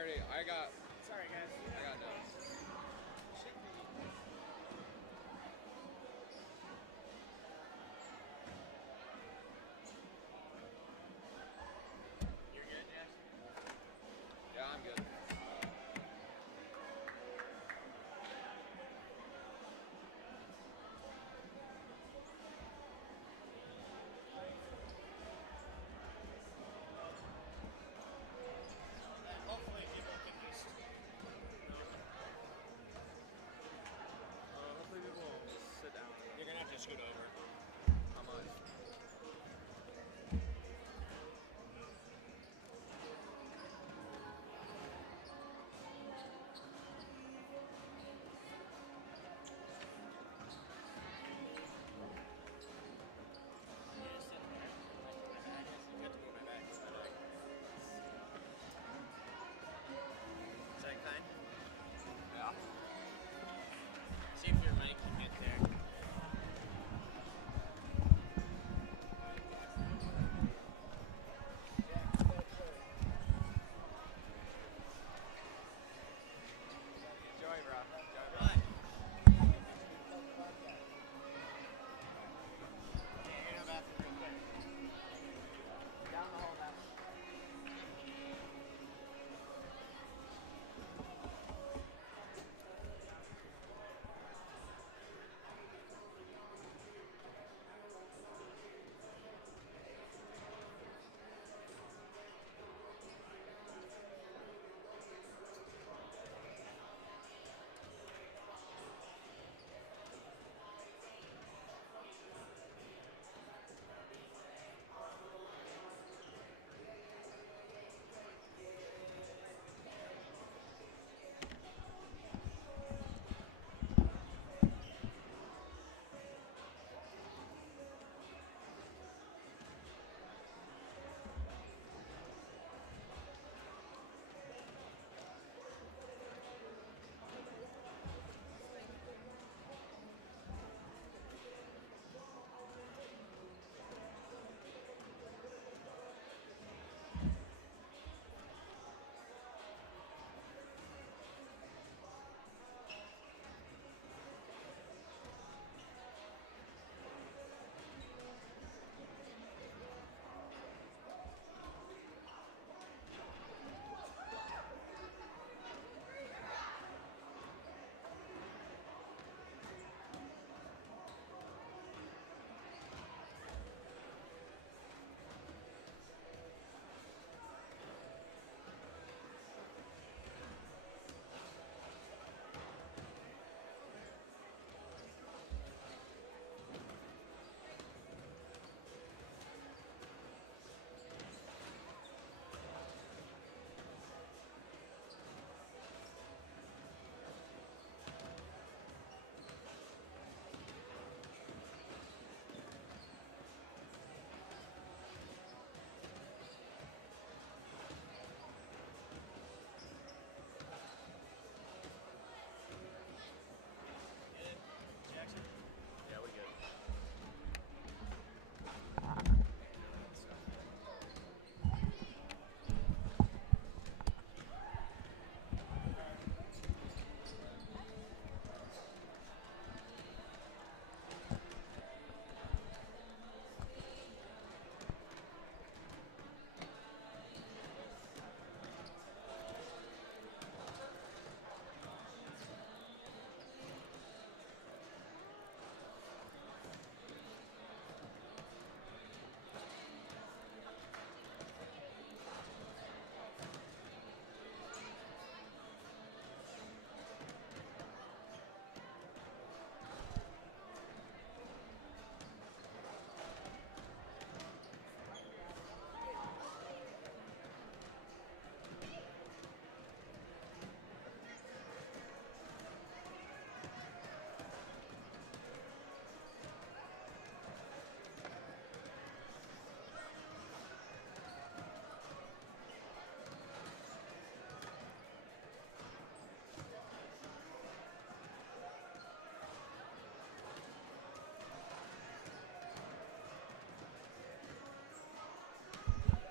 I got Sorry, guys. notes. You're good, Jackson? Yeah, I'm good. Hopefully people can just... Hopefully people will sit down. You're going to have to scoot over. How much? Is that kind? Yeah. See if your mic can get there. Enjoy, bro. What? Yeah, you're in the bathroom real quick. Down the hall now. Jackson? Yeah, we good.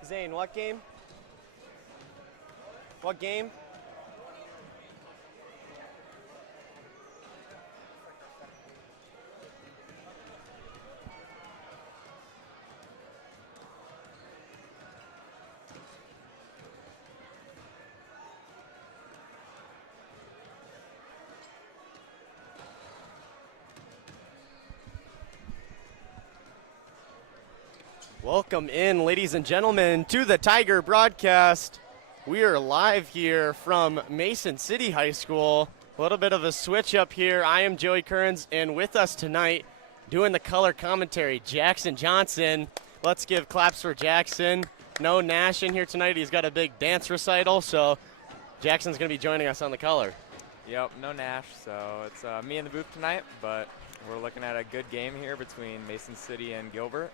Zane, what game? What game? Welcome in, ladies and gentlemen, to the Tiger broadcast. We are live here from Mason City High School. A little bit of a switch up here. I am Joey Kearns, and with us tonight, doing the color commentary, Jackson Johnson. Let's give claps for Jackson. No Nash in here tonight. He's got a big dance recital, so Jackson's going to be joining us on the color. Yep, no Nash, so it's me in the booth tonight, but we're looking at a good game here between Mason City and Gilbert.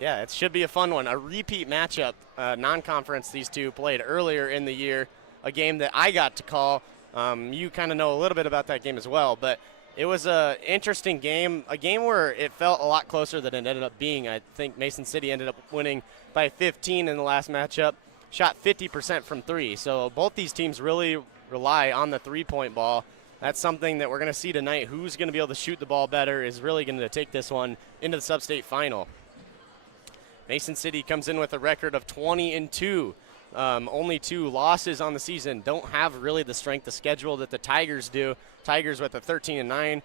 Yeah, it should be a fun one. A repeat matchup, non-conference these two played earlier in the year, a game that I got to call. You kind of know a little bit about that game as well, but it was an interesting game, a game where it felt a lot closer than it ended up being. I think Mason City ended up winning by 15 in the last matchup, shot 50% from three. So both these teams really rely on the three-point ball. That's something that we're going to see tonight. Who's going to be able to shoot the ball better is really going to take this one into the Substate final. Mason City comes in with a record of 20-2. Only 2 losses on the season. Don't have really the strength of schedule that the Tigers do. Tigers with a 13-9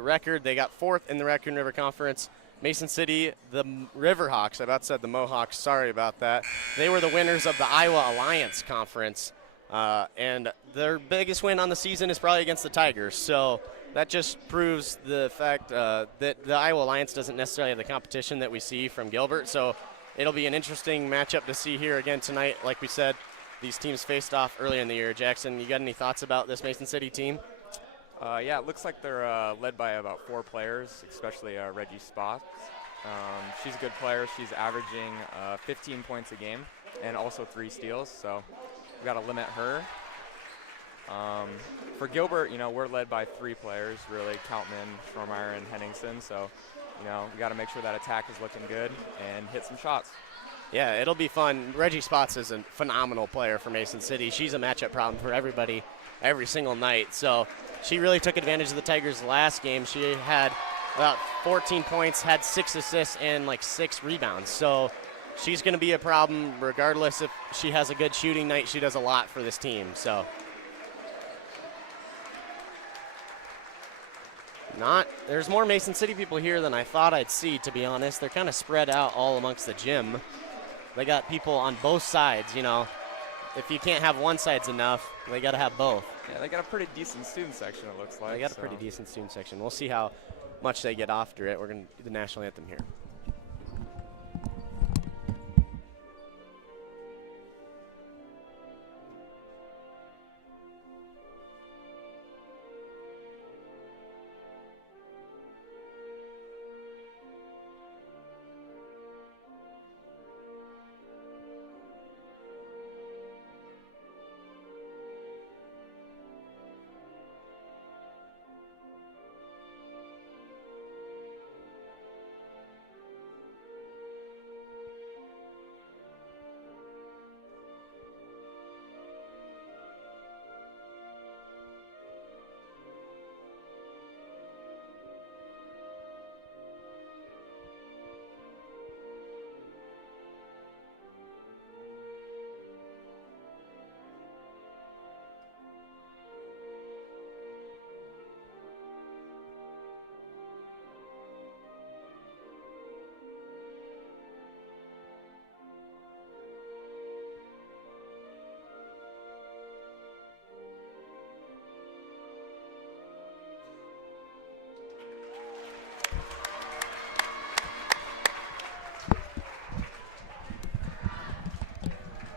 record. They got 4th in the Raccoon River Conference. Mason City, the Riverhawks, I about said the Mohawks, sorry about that. They were the winners of the Iowa Alliance Conference. And their biggest win on the season is probably against the Tigers. So that just proves the fact that the Iowa Alliance doesn't necessarily have the competition that we see from Gilbert. So it'll be an interesting matchup to see here again tonight. Like we said, these teams faced off earlier in the year. Jackson, you got any thoughts about this Mason City team? Yeah, it looks like they're led by about 4 players, especially Reggie Spots. She's a good player. She's averaging 15 points a game and also 3 steals, so we got to limit her. For Gilbert, you know, we're led by 3 players, really, Countman, Schromeyer, and Henningsen. So, you know, we got to make sure that attack is looking good and hit some shots. Yeah, it'll be fun. Reggie Spots is a phenomenal player for Mason City. She's a matchup problem for everybody every single night. So she really took advantage of the Tigers' last game. She had about 14 points, had 6 assists, and like 6 rebounds. So she's going to be a problem regardless if she has a good shooting night. She does a lot for this team. So there's more Mason City people here than I thought I'd see, to be honest. They're kind of spread out all amongst the gym. They got people on both sides, you know. If you can't have one side's enough, they got to have both. Yeah, they got a pretty decent student section, it looks like. They got a pretty decent student section. We'll see how much they get after it. We're going to do the national anthem here.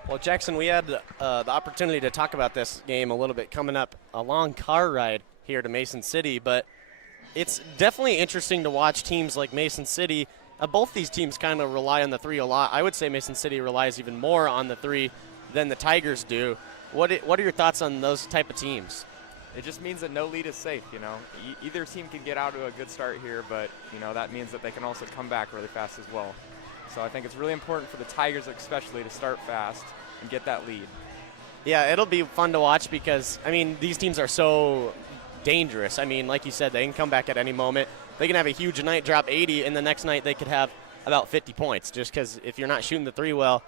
Well, Jackson, we had the opportunity to talk about this game a little bit coming up, a long car ride here to Mason City, but it's definitely interesting to watch teams like Mason City. Both these teams kind of rely on the 3 a lot. I would say Mason City relies even more on the 3 than the Tigers do. What are your thoughts on those type of teams? It just means that no lead is safe, you know. Either team can get out to a good start here, but, you know, that means that they can also come back really fast as well. So I think it's really important for the Tigers especially to start fast and get that lead. Yeah, it'll be fun to watch because, I mean, these teams are so dangerous. I mean, like you said, they can come back at any moment. They can have a huge night, drop 80, and the next night they could have about 50 points just because if you're not shooting the three well,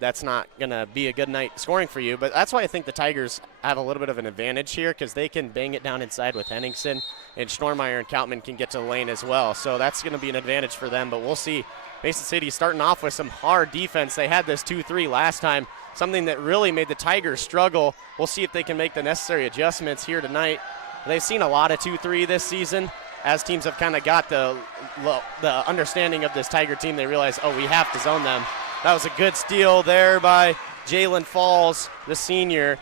that's not going to be a good night scoring for you. But that's why I think the Tigers have a little bit of an advantage here because they can bang it down inside with Henningsen, and Schnormeyer and Kautman can get to the lane as well. So that's going to be an advantage for them, but we'll see. Mason City starting off with some hard defense. They had this 2-3 last time, something that really made the Tigers struggle. We'll see if they can make the necessary adjustments here tonight. They've seen a lot of 2-3 this season. As teams have kind of got the understanding of this Tiger team, they realize, oh, we have to zone them. That was a good steal there by Jalen Falls, the senior.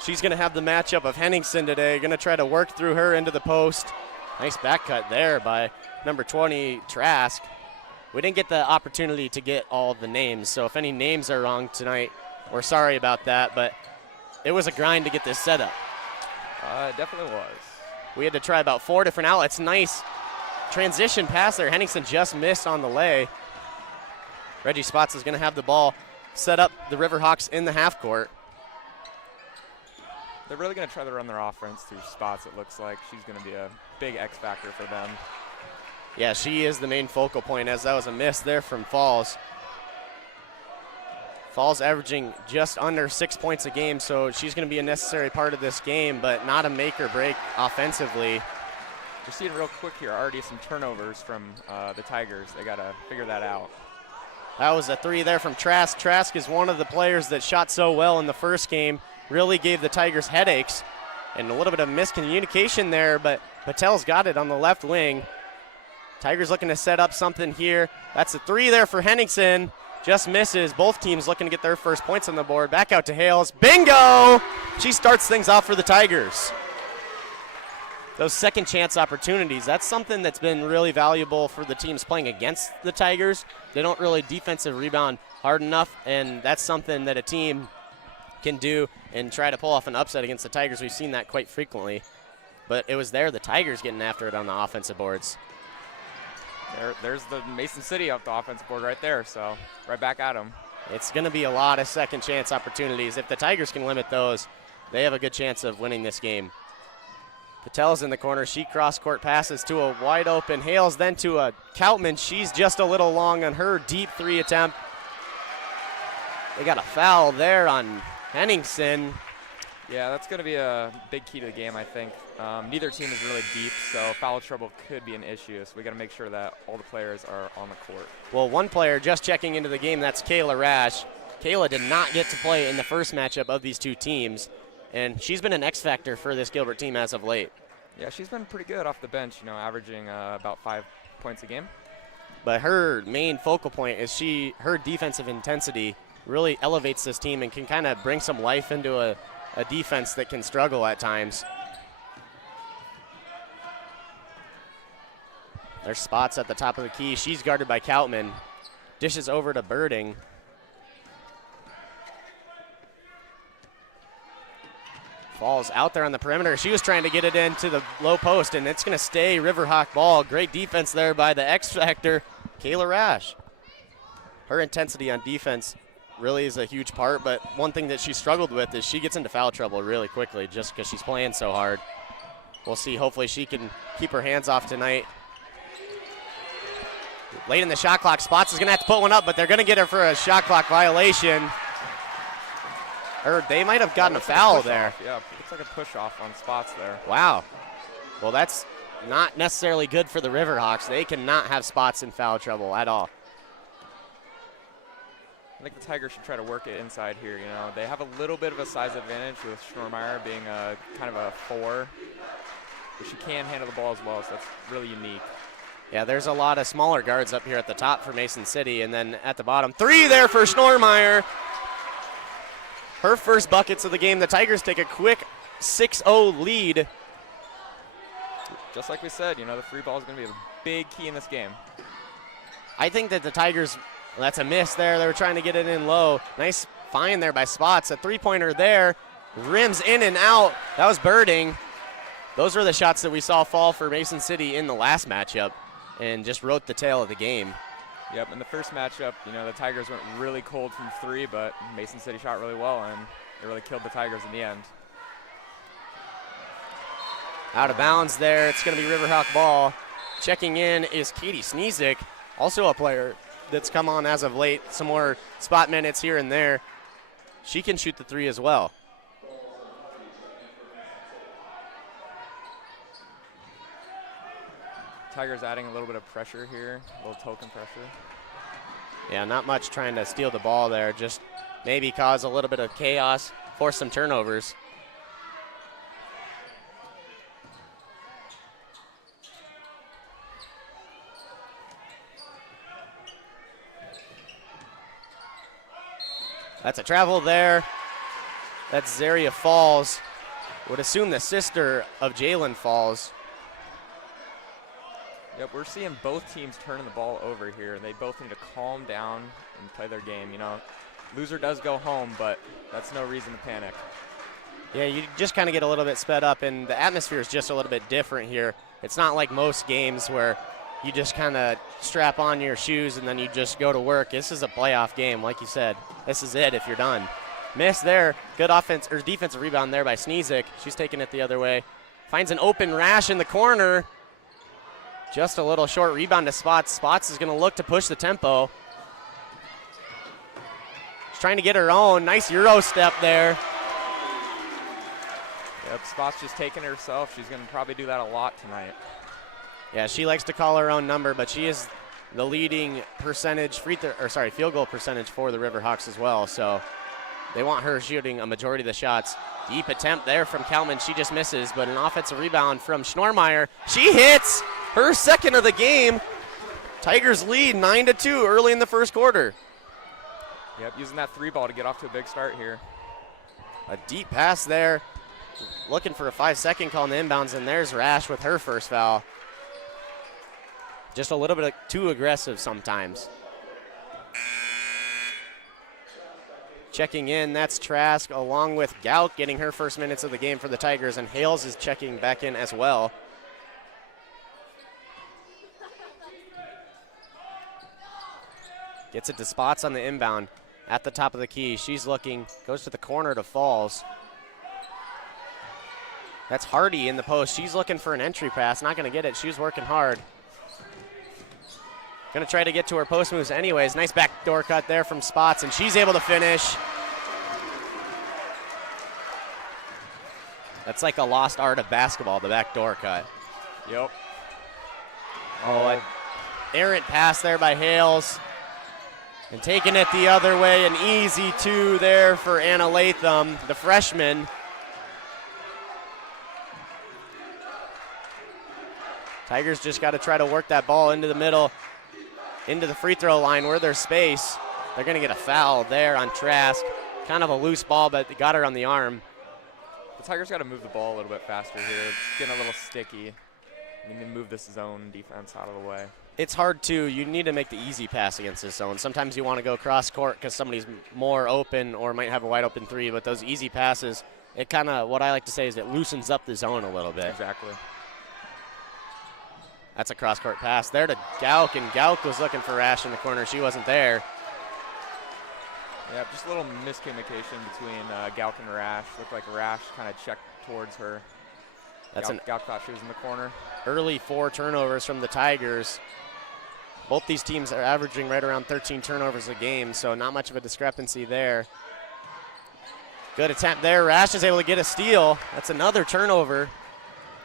She's going to have the matchup of Henningsen today. Going to try to work through her into the post. Nice back cut there by number 20, Trask. We didn't get the opportunity to get all of the names, so if any names are wrong tonight, we're sorry about that, but it was a grind to get this set up. It definitely was. We had to try about 4 different outlets. Nice transition pass there. Henningsen just missed on the lay. Reggie Spots is going to have the ball set up the Riverhawks in the half court. They're really going to try to run their offense through Spots, it looks like. She's going to be a big X factor for them. Yeah, she is the main focal point, as that was a miss there from Falls. Falls averaging just under 6 points a game, so she's going to be a necessary part of this game, but not a make or break offensively. We're seeing real quick here already some turnovers from the Tigers. They got to figure that out. That was a 3 there from Trask. Trask is one of the players that shot so well in the first game, really gave the Tigers headaches, and a little bit of miscommunication there, but Patel's got it on the left wing. Tigers looking to set up something here. That's a 3 there for Henningsen. Just misses. Both teams looking to get their first points on the board. Back out to Hales. Bingo! She starts things off for the Tigers. Those second chance opportunities, that's something that's been really valuable for the teams playing against the Tigers. They don't really defensive rebound hard enough, and that's something that a team can do and try to pull off an upset against the Tigers. We've seen that quite frequently. But it was there, the Tigers getting after it on the offensive boards. There's the Mason City off the offensive board right there, so right back at them. It's going to be a lot of second chance opportunities. If the Tigers can limit those, they have a good chance of winning this game. Patel's in the corner. She cross-court passes to a wide open Hales, then to a Kautman. She's just a little long on her deep 3 attempt. They got a foul there on Henningsen. Yeah, that's going to be a big key to the game, I think. Neither team is really deep, so foul trouble could be an issue. So we got to make sure that all the players are on the court. Well, one player just checking into the game, that's Kayla Rash. Kayla did not get to play in the first matchup of these two teams, and she's been an X factor for this Gilbert team as of late. Yeah, she's been pretty good off the bench, you know, averaging about 5 points a game. But her main focal point is her defensive intensity really elevates this team and can kind of bring some life into a defense that can struggle at times. There's Spots at the top of the key. She's guarded by Kautman. Dishes over to Birding. Falls out there on the perimeter. She was trying to get it into the low post, and it's going to stay Riverhawk ball. Great defense there by the X Factor, Kayla Rash. Her intensity on defense really is a huge part, but one thing that she struggled with is she gets into foul trouble really quickly just because she's playing so hard. We'll see. Hopefully she can keep her hands off tonight. Late in the shot clock, Spots is going to have to put one up, but they're going to get her for a shot clock violation. Or they might have gotten a foul there. Yeah, looks like a push-off on Spots there. Wow. Well, that's not necessarily good for the Riverhawks. They cannot have Spots in foul trouble at all. I think the Tigers should try to work it inside here. You know, they have a little bit of a size advantage with Schnormeyer being a kind of a 4, but she can handle the ball as well, so that's really unique. Yeah, there's a lot of smaller guards up here at the top for Mason City, and then at the bottom, 3 there for Schnormeyer. Her first buckets of the game. The Tigers take a quick 6-0 lead. Just like we said, you know, the free ball is going to be a big key in this game. I think that the Tigers, that's a miss there. They were trying to get it in low. Nice find there by Spots. A three-pointer there. Rims in and out. That was Birding. Those were the shots that we saw fall for Mason City in the last matchup and just wrote the tail of the game. Yep, in the first matchup, you know, the Tigers went really cold from 3, but Mason City shot really well, and It really killed the Tigers in the end. Out of bounds there. It's going to be Riverhawk ball. Checking in is Katie Sneezik, also a player that's come on as of late. Some more spot minutes here and there. She can shoot the three as well. Tigers adding a little bit of pressure here, a little token pressure. Yeah, not much trying to steal the ball there. Just maybe cause a little bit of chaos, force some turnovers. That's a travel there. That's Zaria Falls. Would assume the sister of Jalen Falls. Yep, we're seeing both teams turning the ball over here. They both need to calm down and play their game. You know, loser does go home, but that's no reason to panic. Yeah, you just kind of get a little bit sped up, and the atmosphere is just a little bit different here. It's not like most games where you just kind of strap on your shoes and then you just go to work. This is a playoff game, like you said. This is it if you're done. Miss there. Good offense or defensive rebound there by Sneezik. She's taking it the other way. Finds an open Rash in the corner. Just a little short rebound to Spots. Spots is going to look to push the tempo. She's trying to get her own. Nice Euro step there. Yep, Spots just taking it herself. She's going to probably do that a lot tonight. Yeah, she likes to call her own number, but she is the leading percentage field goal percentage for the Riverhawks as well. So they want her shooting a majority of the shots. Deep attempt there from Kalman. She just misses, but an offensive rebound from Schnormeyer. She hits her second of the game. Tigers lead 9-2 early in the first quarter. Yep, using that three ball to get off to a big start here. A deep pass there. Looking for a 5-second call on the inbounds, and there's Rash with her first foul. Just a little bit too aggressive sometimes. Checking in, that's Trask along with Gauk getting her first minutes of the game for the Tigers, and Hales is checking back in as well. Gets it to Spots on the inbound at the top of the key. She's looking, goes to the corner to Falls. That's Hardy in the post. She's looking for an entry pass, not gonna get it. She was working hard. Gonna try to get to her post moves anyways. Nice backdoor cut there from Spots, and she's able to finish. That's like a lost art of basketball, the backdoor cut. Yep. Oh, errant pass there by Hales. And taking it the other way, an easy two there for Anna Latham, the freshman. Tigers just got to try to work that ball into the middle, into the free throw line where there's space. They're going to get a foul there on Trask. Kind of a loose ball, but they got her on the arm. The Tigers got to move the ball a little bit faster here. It's getting a little sticky. We need to move this zone defense out of the way. It's hard to, you need to make the easy pass against this zone. Sometimes you want to go cross court because somebody's more open or might have a wide open three, but those easy passes, it kind of, what I like to say is it loosens up the zone a little bit. Exactly. That's a cross court pass there to Gauk, and Gauk was looking for Rash in the corner. She wasn't there. Yeah, just a little miscommunication between Gauk and Rash. Looked like Rash kind of checked towards her. Gauk thought she was in the corner. Early 4 turnovers from the Tigers. Both these teams are averaging right around 13 turnovers a game, so not much of a discrepancy there. Good attempt there. Rash is able to get a steal. That's another turnover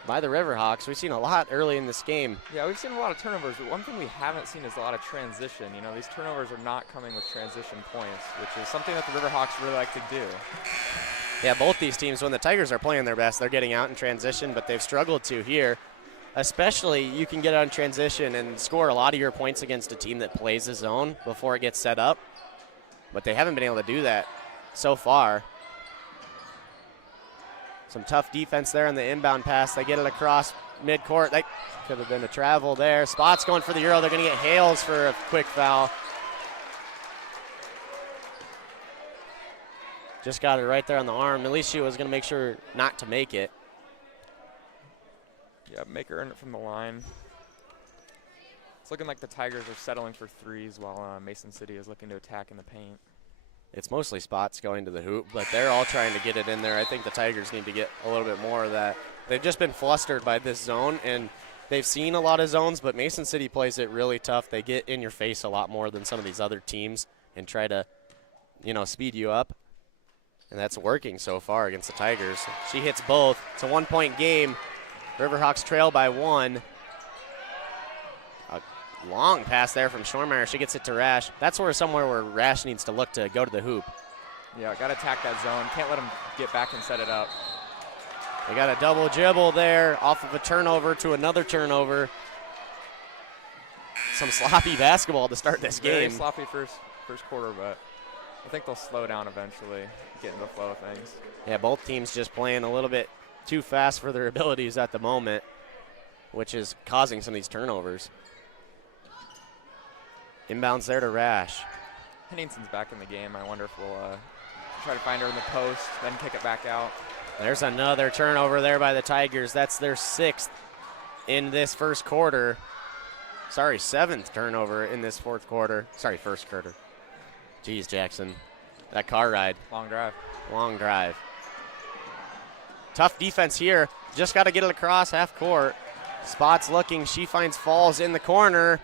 by the Riverhawks. We've seen a lot early in this game. Yeah, we've seen a lot of turnovers, but one thing we haven't seen is a lot of transition. You know, these turnovers are not coming with transition points, which is something that the Riverhawks really like to do. Yeah, both these teams, when the Tigers are playing their best, they're getting out in transition, but they've struggled to here. Especially, you can get out in transition and score a lot of your points against a team that plays the zone before it gets set up, but they haven't been able to do that so far. Some tough defense there on the inbound pass. They get it across midcourt. That could have been a travel there. Spots going for the Euro. They're going to get Hales for a quick foul. Just got it right there on the arm. At least she was going to make sure not to make it. Yeah, make her earn it from the line. It's looking like the Tigers are settling for threes while Mason City is looking to attack in the paint. It's mostly spots going to the hoop, but they're all trying to get it in there. I think the Tigers need to get a little bit more of that. They've just been flustered by this zone, and they've seen a lot of zones, but Mason City plays it really tough. They get in your face a lot more than some of these other teams and try to, speed you up. And that's working so far against the Tigers. She hits both. It's a 1-point game. Riverhawks trail by 1. A long pass there from Schormeyer. She gets it to Rash. That's somewhere where Rash needs to look to go to the hoop. Yeah, got to attack that zone. Can't let them get back and set it up. They got a double dribble there off of a turnover to another turnover. Some sloppy basketball to start this game. Very sloppy first quarter, but I think they'll slow down eventually, get in the flow of things. Yeah, both teams just playing a little bit too fast for their abilities at the moment, which is causing some of these turnovers. Inbounds there to Rash. Henningson's back in the game. I wonder if we'll try to find her in the post, then kick it back out. There's another turnover there by the Tigers. That's their 6th in this first quarter. Sorry, 7th turnover in this first quarter. Jeez, Jackson. That car ride. Long drive. Long drive. Tough defense here. Just got to get it across half court. Spots looking. She finds Falls in the corner.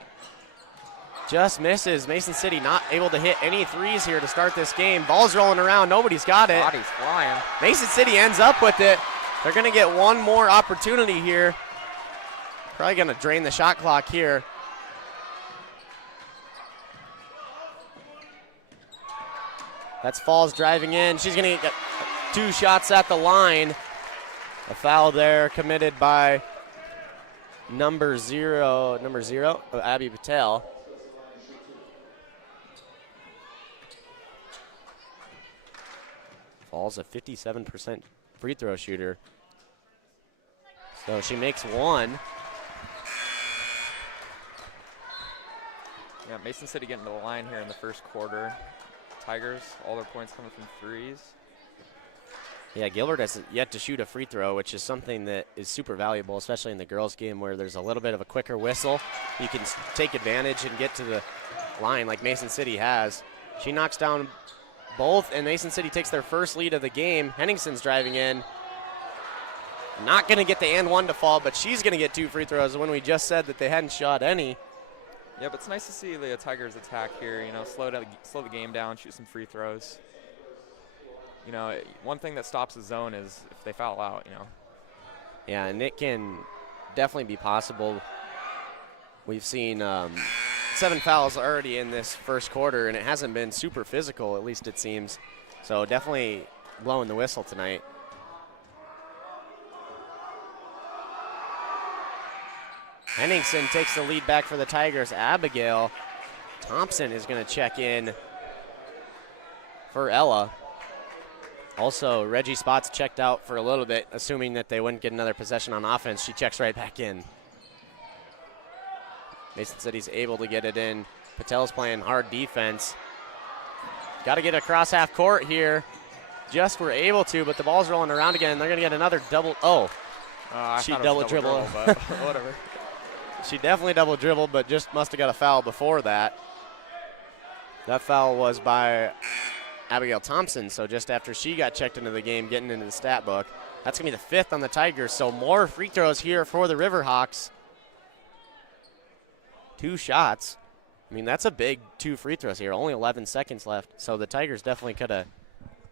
Just misses. Mason City not able to hit any threes here to start this game. Ball's rolling around. Nobody's got it. Body's flying. Mason City ends up with it. They're going to get one more opportunity here. Probably going to drain the shot clock here. That's Falls driving in. She's going to get 2 shots at the line. A foul there committed by number zero, Abby Patel. Falls a 57% free throw shooter. So she makes 1. Yeah, Mason City getting to the line here in the first quarter. Tigers, all their points coming from threes. Yeah, Gilbert has yet to shoot a free throw, which is something that is super valuable, especially in the girls' game where there's a little bit of a quicker whistle. You can take advantage and get to the line like Mason City has. She knocks down both, and Mason City takes their first lead of the game. Henningson's driving in. Not going to get the and one to fall, but she's going to get 2 free throws when we just said that they hadn't shot any. Yeah, but it's nice to see the Tigers attack here, slow the game down, shoot some free throws. One thing that stops the zone is if they foul out, Yeah, and it can definitely be possible. We've seen 7 fouls already in this first quarter, and it hasn't been super physical, at least it seems. So definitely blowing the whistle tonight. Henningson takes the lead back for the Tigers. Abigail Thompson is going to check in for Ella. Also, Reggie Spots checked out for a little bit, assuming that they wouldn't get another possession on offense. She checks right back in. Mason City's able to get it in. Patel's playing hard defense. Got to get across half court here. Just were able to, but the ball's rolling around again. They're going to get another double. She double dribbled. But whatever. She definitely double dribbled, but just must have got a foul before that. That foul was by Abigail Thompson, so just after she got checked into the game, getting into the stat book. That's going to be the 5th on the Tigers, so more free throws here for the Riverhawks. 2 shots. I mean, that's a big 2 free throws here. Only 11 seconds left, so the Tigers definitely could have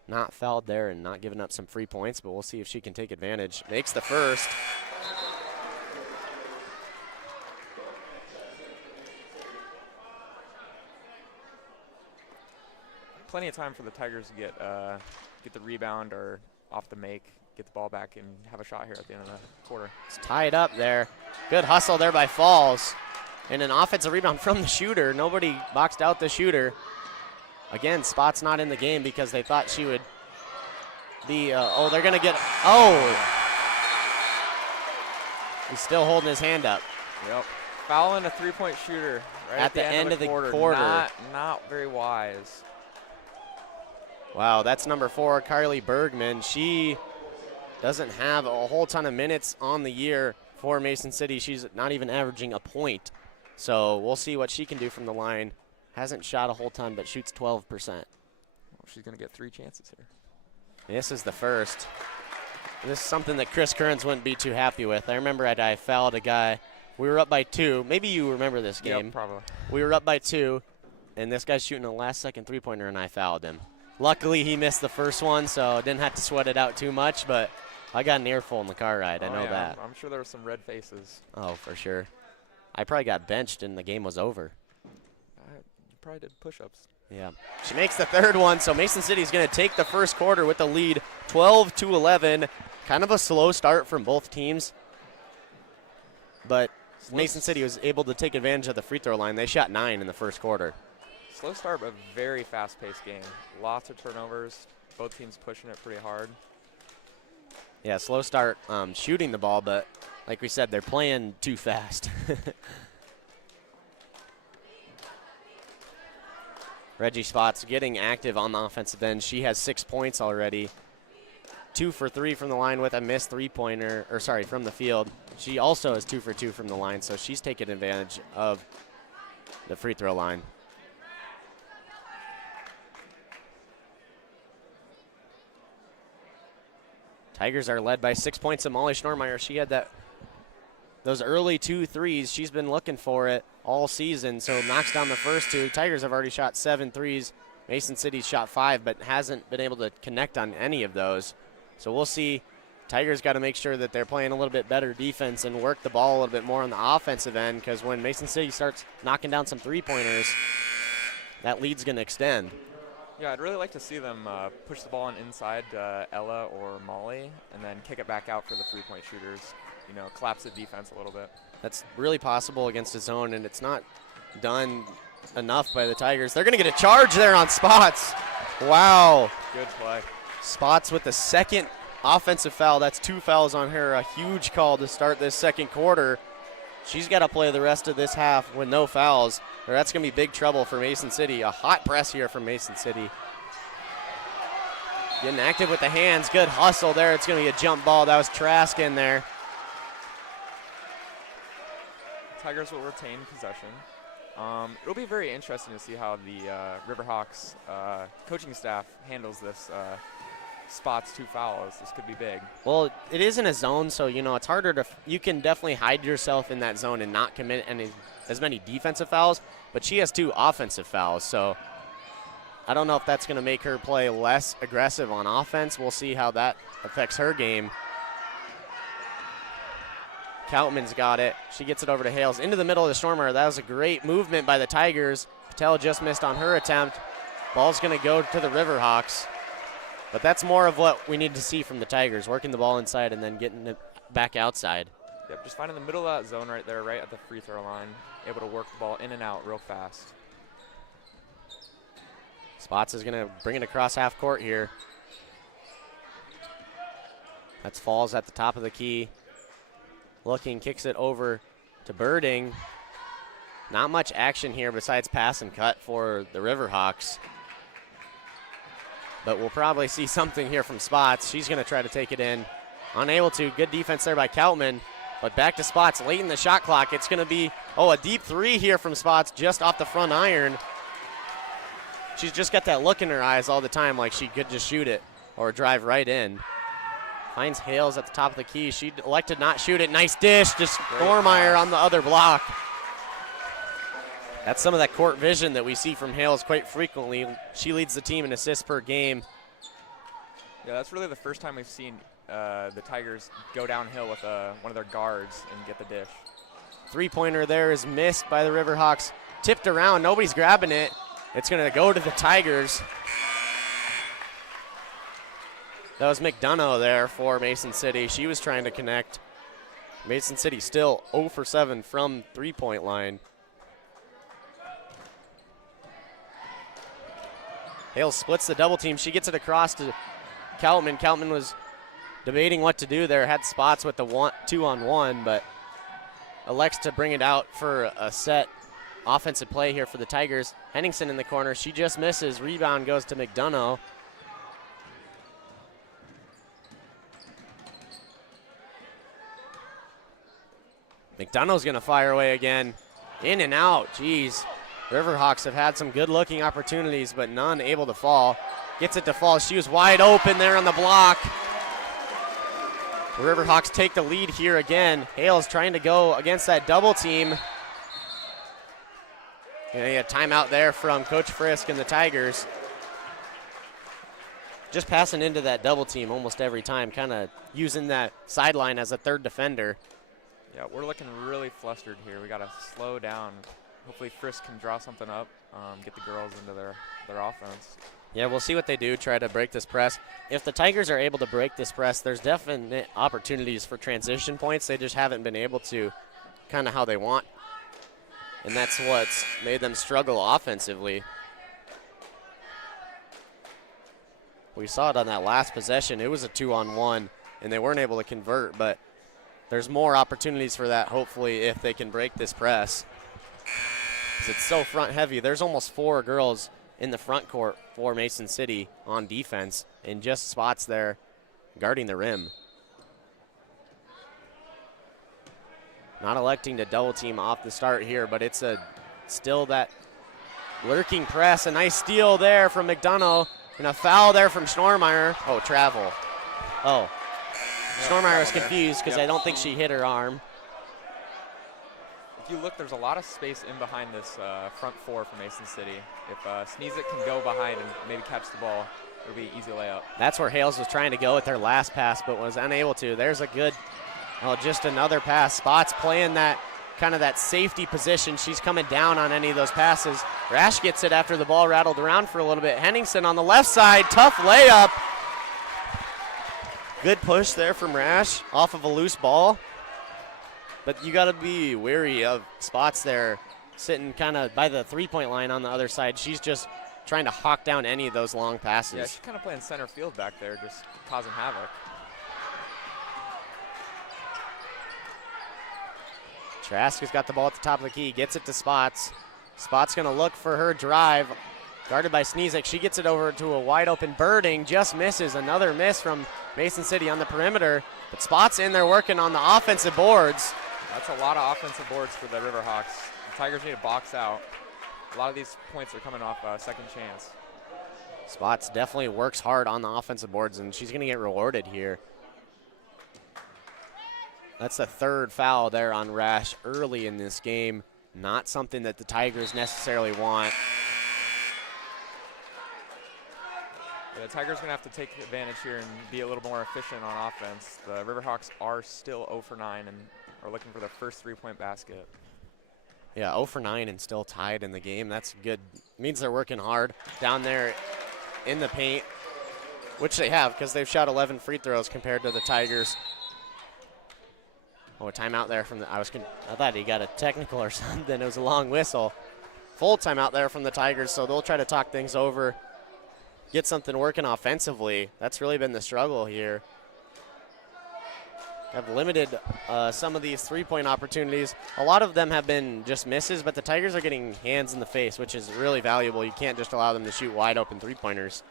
not fouled there and not given up some free points, but we'll see if she can take advantage. Makes the first. Plenty of time for the Tigers to get the rebound or off the make, get the ball back, and have a shot here at the end of the quarter. It's tied up there. Good hustle there by Falls. And an offensive rebound from the shooter. Nobody boxed out the shooter. Again, Spot's not in the game because they thought she would be, they're going to get, he's still holding his hand up. Yep. Fouling a 3-point shooter right at the end of the quarter. Not very wise. Wow, that's number 4, Carly Bergman. She doesn't have a whole ton of minutes on the year for Mason City. She's not even averaging a point. So we'll see what she can do from the line. Hasn't shot a whole ton, but shoots 12%. She's going to get 3 chances here. This is the first. This is something that Chris Kearns wouldn't be too happy with. I remember I fouled a guy. We were up by 2. Maybe you remember this game. Yep, probably. We were up by 2, and this guy's shooting a last-second three-pointer, and I fouled him. Luckily, he missed the first one, so didn't have to sweat it out too much, but I got an earful in the car ride. I know that. I'm sure there were some red faces. Oh, for sure. I probably got benched, and the game was over. You probably did push-ups. Yeah. She makes the third one, so Mason City's going to take the first quarter with the lead, 12-11. Kind of a slow start from both teams, but Mason City was able to take advantage of the free throw line. They shot 9 in the first quarter. Slow start, but very fast-paced game. Lots of turnovers. Both teams pushing it pretty hard. Yeah, slow start shooting the ball, but like we said, they're playing too fast. Reggie Spots getting active on the offensive end. She has 6 points already. 2 for 3 from the line with a missed three-pointer, or sorry, from the field. She also is 2 for 2 from the line, so she's taking advantage of the free throw line. Tigers are led by 6 points of Molly Schnormeyer. She had those early 2 threes. She's been looking for it all season, so knocks down the first 2. Tigers have already shot 7 threes. Mason City's shot 5, but hasn't been able to connect on any of those. So we'll see. Tigers got to make sure that they're playing a little bit better defense and work the ball a little bit more on the offensive end, because when Mason City starts knocking down some three-pointers, that lead's going to extend. Yeah, I'd really like to see them push the ball on inside Ella or Molly and then kick it back out for the three-point shooters. You know, collapse the defense a little bit. That's really possible against a zone, and it's not done enough by the Tigers. They're going to get a charge there on Spots. Wow. Good play. Spots with the second offensive foul. That's 2 fouls on her. A huge call to start this second quarter. She's got to play the rest of this half with no fouls, or that's going to be big trouble for Mason City. A hot press here from Mason City. Getting active with the hands. Good hustle there. It's going to be a jump ball. That was Trask in there. Tigers will retain possession. It'll be very interesting to see how the Riverhawks coaching staff handles this Spots 2 fouls. This could be big. Well, it is in a zone, so, you know, it's harder to you can definitely hide yourself in that zone and not commit as many defensive fouls, but she has 2 offensive fouls, so I don't know if that's going to make her play less aggressive on offense. We'll see how that affects her game. Koutman's got it. She gets it over to Hales into the middle of the Stormer. That was a great movement by the Tigers. Patel just missed on her attempt. Ball's going to go to the Riverhawks. But that's more of what we need to see from the Tigers, working the ball inside and then getting it back outside. Yep, just finding the middle of that zone right there, right at the free throw line. Able to work the ball in and out real fast. Spots is going to bring it across half court here. That's Falls at the top of the key. Looking, kicks it over to Birding. Not much action here besides pass and cut for the Riverhawks. But we'll probably see something here from Spots. She's going to try to take it in. Unable to. Good defense there by Koutman. But back to Spots late in the shot clock. It's going to be, a deep 3 here from Spots just off the front iron. She's just got that look in her eyes all the time like she could just shoot it or drive right in. Finds Hales at the top of the key. She elected not shoot it. Nice dish. Just Thormeyer on the other block. That's some of that court vision that we see from Hales quite frequently. She leads the team in assists per game. Yeah, that's really the first time we've seen the Tigers go downhill with one of their guards and get the dish. Three-pointer there is missed by the Riverhawks. Tipped around. Nobody's grabbing it. It's going to go to the Tigers. That was McDonough there for Mason City. She was trying to connect. Mason City still 0 for 7 from three-point line. Hales splits the double team. She gets it across to Koutman. Koutman was debating what to do there. Had Spots with the 2-on-1, but elects to bring it out for a set offensive play here for the Tigers. Henningsen in the corner. She just misses. Rebound goes to McDonough. McDonough's going to fire away again. In and out. Jeez. Riverhawks have had some good-looking opportunities, but none able to fall. Gets it to fall. She was wide open there on the block. The Riverhawks take the lead here again. Hale's trying to go against that double team. Yeah, he had timeout there from Coach Frisk and the Tigers. Just passing into that double team almost every time, kind of using that sideline as a third defender. Yeah, we're looking really flustered here. We got to slow down. Hopefully Frisk can draw something up, get the girls into their offense. Yeah, we'll see what they do, try to break this press. If the Tigers are able to break this press, there's definite opportunities for transition points. They just haven't been able to, kind of how they want. And that's what's made them struggle offensively. We saw it on that last possession. It was a 2-on-1, and they weren't able to convert, but there's more opportunities for that, hopefully, if they can break this press. Because it's so front heavy. There's almost 4 girls in the front court for Mason City on defense, and just spots there guarding the rim. Not electing to double team off the start here, but it's still that lurking press. A nice steal there from McDonough, and a foul there from Schnormeyer. Oh, travel. Oh, yeah, Schnormeyer was confused because I don't think she hit her arm. If you look, there's a lot of space in behind this front 4 for Mason City. If Sneezik can go behind and maybe catch the ball, it'll be an easy layup. That's where Hales was trying to go with their last pass, but was unable to. There's a good, just another pass. Spots playing that kind of that safety position. She's coming down on any of those passes. Rash gets it after the ball rattled around for a little bit. Henningsen on the left side, tough layup. Good push there from Rash off of a loose ball. But you got to be wary of Spots there sitting kind of by the three-point line on the other side. She's just trying to hawk down any of those long passes. Yeah, she's kind of playing center field back there, just causing havoc. Trask has got the ball at the top of the key, gets it to Spots. Spots going to look for her drive, guarded by Sneezik. She gets it over to a wide-open Birding, just misses. Another miss from Mason City on the perimeter. But Spots in there working on the offensive boards. That's a lot of offensive boards for the Riverhawks. The Tigers need to box out. A lot of these points are coming off second chance. Spots definitely works hard on the offensive boards, and she's going to get rewarded here. That's the third foul there on Rash early in this game. Not something that the Tigers necessarily want. Yeah, the Tigers are going to have to take advantage here and be a little more efficient on offense. The Riverhawks are still 0 for 9 and are looking for the first three-point basket. Yeah, 0 for 9 and still tied in the game. That's good. Means they're working hard down there in the paint, which they have because they've shot 11 free throws compared to the Tigers. Oh, a timeout there from the, I thought he got a technical or something. It was a long whistle. Full timeout there from the Tigers, so they'll try to talk things over, get something working offensively. That's really been the struggle here. Have limited some of these three-point opportunities. A lot of them have been just misses, but the Tigers are getting hands in the face, which is really valuable. You can't just allow them to shoot wide-open three-pointers.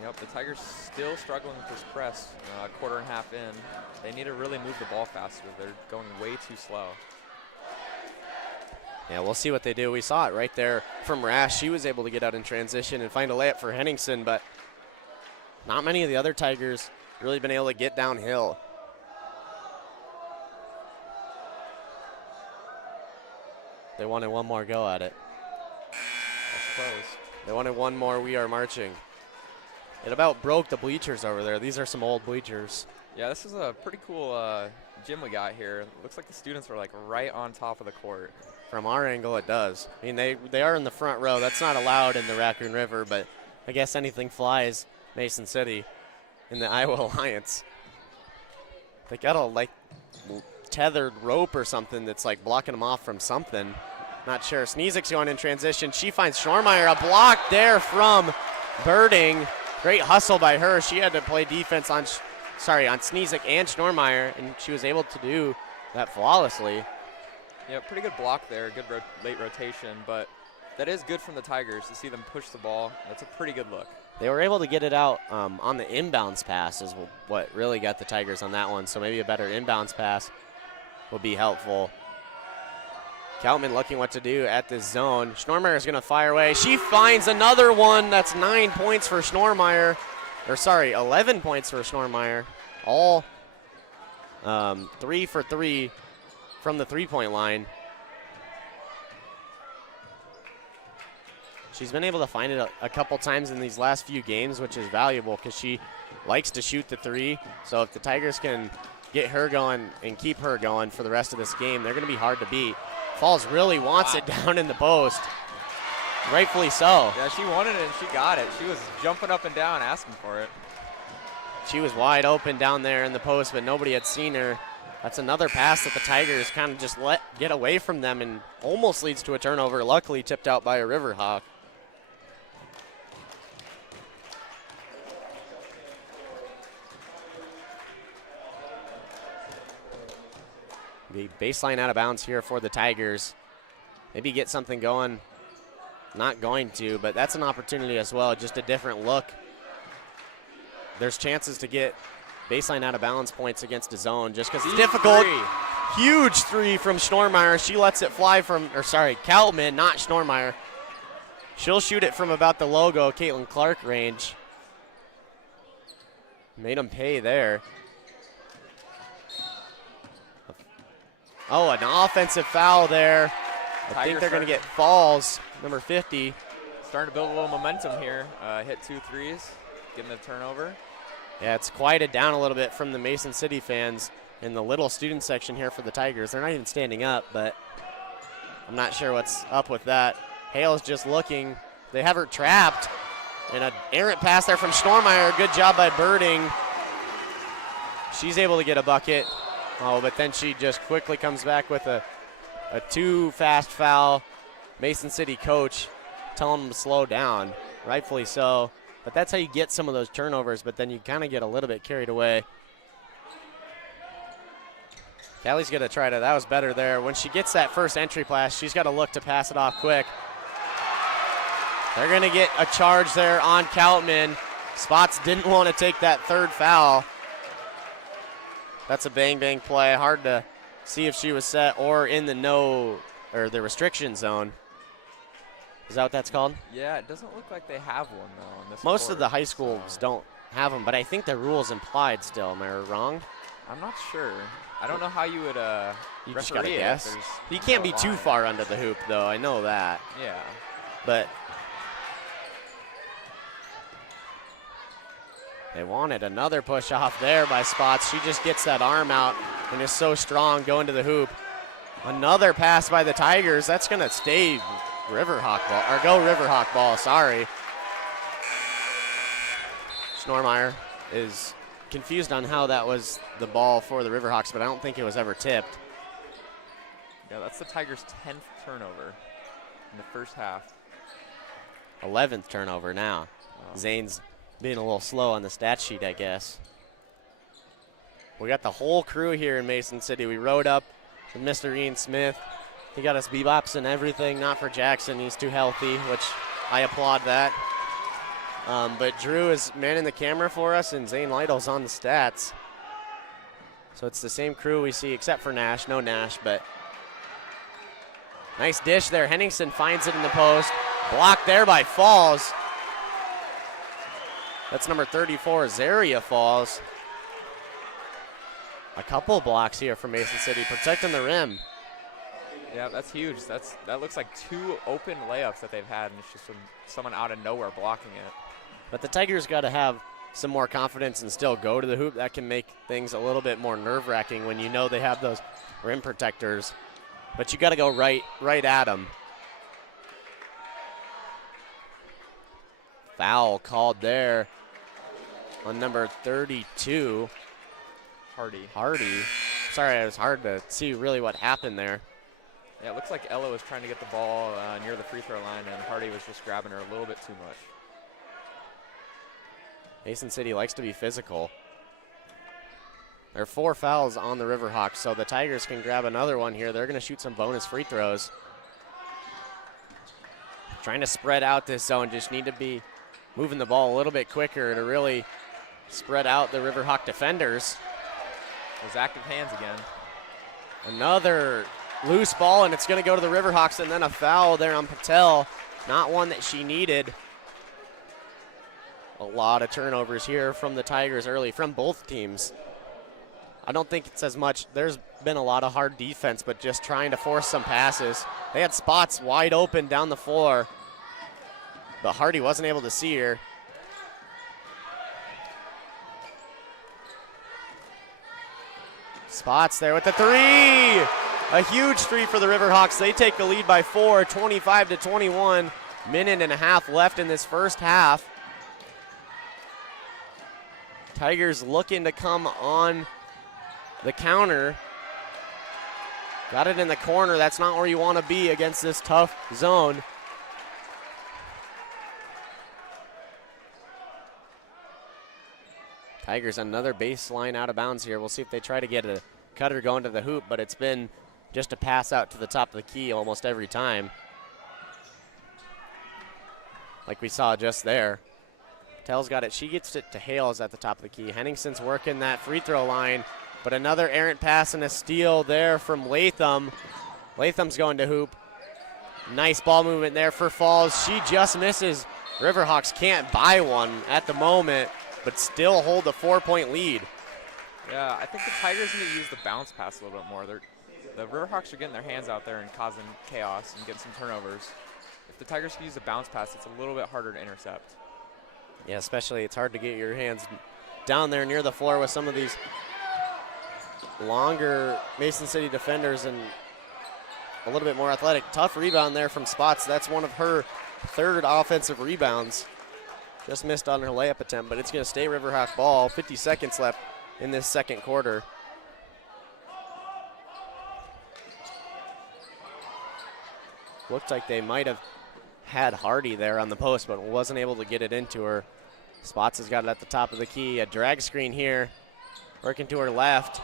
Yep, the Tigers still struggling with this press, quarter and a half in. They need to really move the ball faster. They're going way too slow. Yeah, we'll see what they do. We saw it right there from Rash. She was able to get out in transition and find a layup for Henningsen, but not many of the other Tigers really been able to get downhill. They wanted one more go at it. I suppose. They wanted one more We Are Marching. It about broke the bleachers over there. These are some old bleachers. Yeah, this is a pretty cool gym we got here. Looks like the students are like right on top of the court. From our angle, it does. I mean, they are in the front row. That's not allowed in the Raccoon River, but I guess anything flies Mason City in the Iowa Alliance. They got a like tethered rope or something that's like blocking them off from something. Not sure. Sneezik's going in transition. She finds Schnormeyer. A block there from Birding. Great hustle by her. She had to play defense on Sneezik and Schnormeyer, and she was able to do that flawlessly. Yeah, pretty good block there. Good late rotation, but that is good from the Tigers to see them push the ball. That's a pretty good look. They were able to get it out on the inbounds pass is what really got the Tigers on that one. So maybe a better inbounds pass would be helpful. Keltman looking what to do at this zone. Schnormeyer is going to fire away. She finds another one. That's 9 points for Schnormeyer. Or sorry, 11 points for Schnormeyer. All 3 for 3 from the three-point line. She's been able to find it a couple times in these last few games, which is valuable because she likes to shoot the three. So if the Tigers can get her going and keep her going for the rest of this game, they're going to be hard to beat. Falls really wants it down in the post. Rightfully so. Yeah, she wanted it and she got it. She was jumping up and down asking for it. She was wide open down there in the post, but nobody had seen her. That's another pass that the Tigers kind of just let get away from them and almost leads to a turnover, luckily tipped out by a Riverhawk. The baseline out of bounds here for the Tigers. Maybe get something going. Not going to, but that's an opportunity as well, just a different look. There's chances to get baseline out of bounds points against a zone just because it's difficult. Huge three from Schnormeyer. She lets it fly from, or sorry, Keltman, not Schnormeyer. She'll shoot it from about the logo, Caitlin Clark range. Made them pay there. Oh, an offensive foul there. I think they're going to get Falls, number 50. Starting to build a little momentum here. Hit 2 threes, getting the turnover. Yeah, it's quieted down a little bit from the Mason City fans in the little student section here for the Tigers. They're not even standing up, but I'm not sure what's up with that. Hale's just looking. They have her trapped. And an errant pass there from Schnormeyer. Good job by Birding. She's able to get a bucket. Oh, but then she just quickly comes back with a too fast foul. Mason City coach telling them to slow down, rightfully so. But that's how you get some of those turnovers, but then you kind of get a little bit carried away. Callie's going to try to, that was better there. When she gets that first entry pass, she's got to look to pass it off quick. They're going to get a charge there on Keltman. Spots didn't want to take that third foul. That's a bang-bang play. Hard to see if she was set or in the the restriction zone. Is that what that's called? Yeah, it doesn't look like they have one, though, on this Most court, of the high schools don't have them, but I think the rule's implied still. Am I wrong? I'm not sure. I don't know how you would You just got to referee it if guess. there's You can't no be too line. far under the hoop, though. I know that. Yeah. But they wanted another push off there by Spots. She just gets that arm out and is so strong going to the hoop. Another pass by the Tigers. That's going to stay Riverhawk ball, or go Riverhawk ball, sorry. Schnormeyer is confused on how that was the ball for the Riverhawks, but I don't think it was ever tipped. Yeah, that's the Tigers' 10th turnover in the first half. 11th turnover now. Wow. Zane's being a little slow on the stat sheet, I guess. We got the whole crew here in Mason City. We rode up with Mr. Ian Smith. He got us bebops and everything, not for Jackson. He's too healthy, which I applaud that. But Drew is manning the camera for us, and Zane Lytle's on the stats. So it's the same crew we see, except for Nash. No Nash, but nice dish there. Henningsen finds it in the post. Blocked there by Falls. That's number 34, Zaria Falls. A couple blocks here from Mason City, protecting the rim. Yeah, that's huge. That looks like 2 open layups that they've had, and it's just someone out of nowhere blocking it. But the Tigers got to have some more confidence and still go to the hoop. That can make things a little bit more nerve-wracking when you know they have those rim protectors. But you got to go right at them. Foul called there on number 32. Hardy. Sorry, it was hard to see really what happened there. Yeah, it looks like Ella was trying to get the ball near the free throw line, and Hardy was just grabbing her a little bit too much. Mason City likes to be physical. There are 4 fouls on the Riverhawks, so the Tigers can grab another one here. They're going to shoot some bonus free throws. Trying to spread out this zone, just need to be moving the ball a little bit quicker to really spread out the Riverhawk defenders. Those active hands again. Another loose ball, and it's going to go to the Riverhawks, and then a foul there on Patel. Not one that she needed. A lot of turnovers here from the Tigers early, from both teams. I don't think it's as much. There's been a lot of hard defense, but just trying to force some passes. They had spots wide open down the floor, but Hardy wasn't able to see her. Spots there with the three. A huge three for the Riverhawks. They take the lead by 4, 25-21. Minute and a half left in this first half. Tigers looking to come on the counter. Got it in the corner. That's not where you want to be against this tough zone. Tigers another baseline out of bounds here. We'll see if they try to get a cutter going to the hoop, but it's been just a pass out to the top of the key almost every time. Like we saw just there. Patel's got it. She gets it to Hales at the top of the key. Henningson's working that free throw line, but another errant pass and a steal there from Latham. Latham's going to hoop. Nice ball movement there for Falls. She just misses. Riverhawks can't buy one at the moment, but still hold the 4-point lead. Yeah, I think the Tigers need to use the bounce pass a little bit more. The Riverhawks are getting their hands out there and causing chaos and getting some turnovers. If the Tigers can use the bounce pass, it's a little bit harder to intercept. Yeah, especially it's hard to get your hands down there near the floor with some of these longer Mason City defenders and a little bit more athletic. Tough rebound there from Spots. That's one of her third offensive rebounds. Just missed on her layup attempt, but it's going to stay Riverhawk ball. 50 seconds left in this second quarter. Looked like they might have had Hardy there on the post, but wasn't able to get it into her. Spots has got it at the top of the key. A drag screen here, working to her left.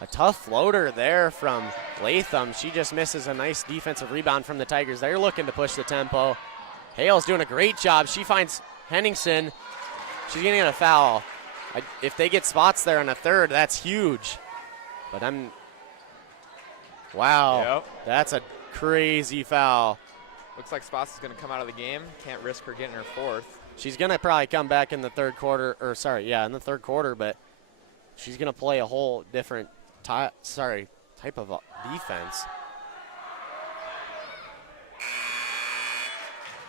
A tough floater there from Latham. She just misses a nice defensive rebound from the Tigers. They're looking to push the tempo. Hale's doing a great job. She finds Henningson. She's getting a foul. If they get Spots there on a third, that's huge. But wow, Yep. That's a crazy foul. Looks like Spots is going to come out of the game. Can't risk her getting her fourth. She's going to probably come back in the third quarter, in the third quarter, but she's going to play a whole different type of defense.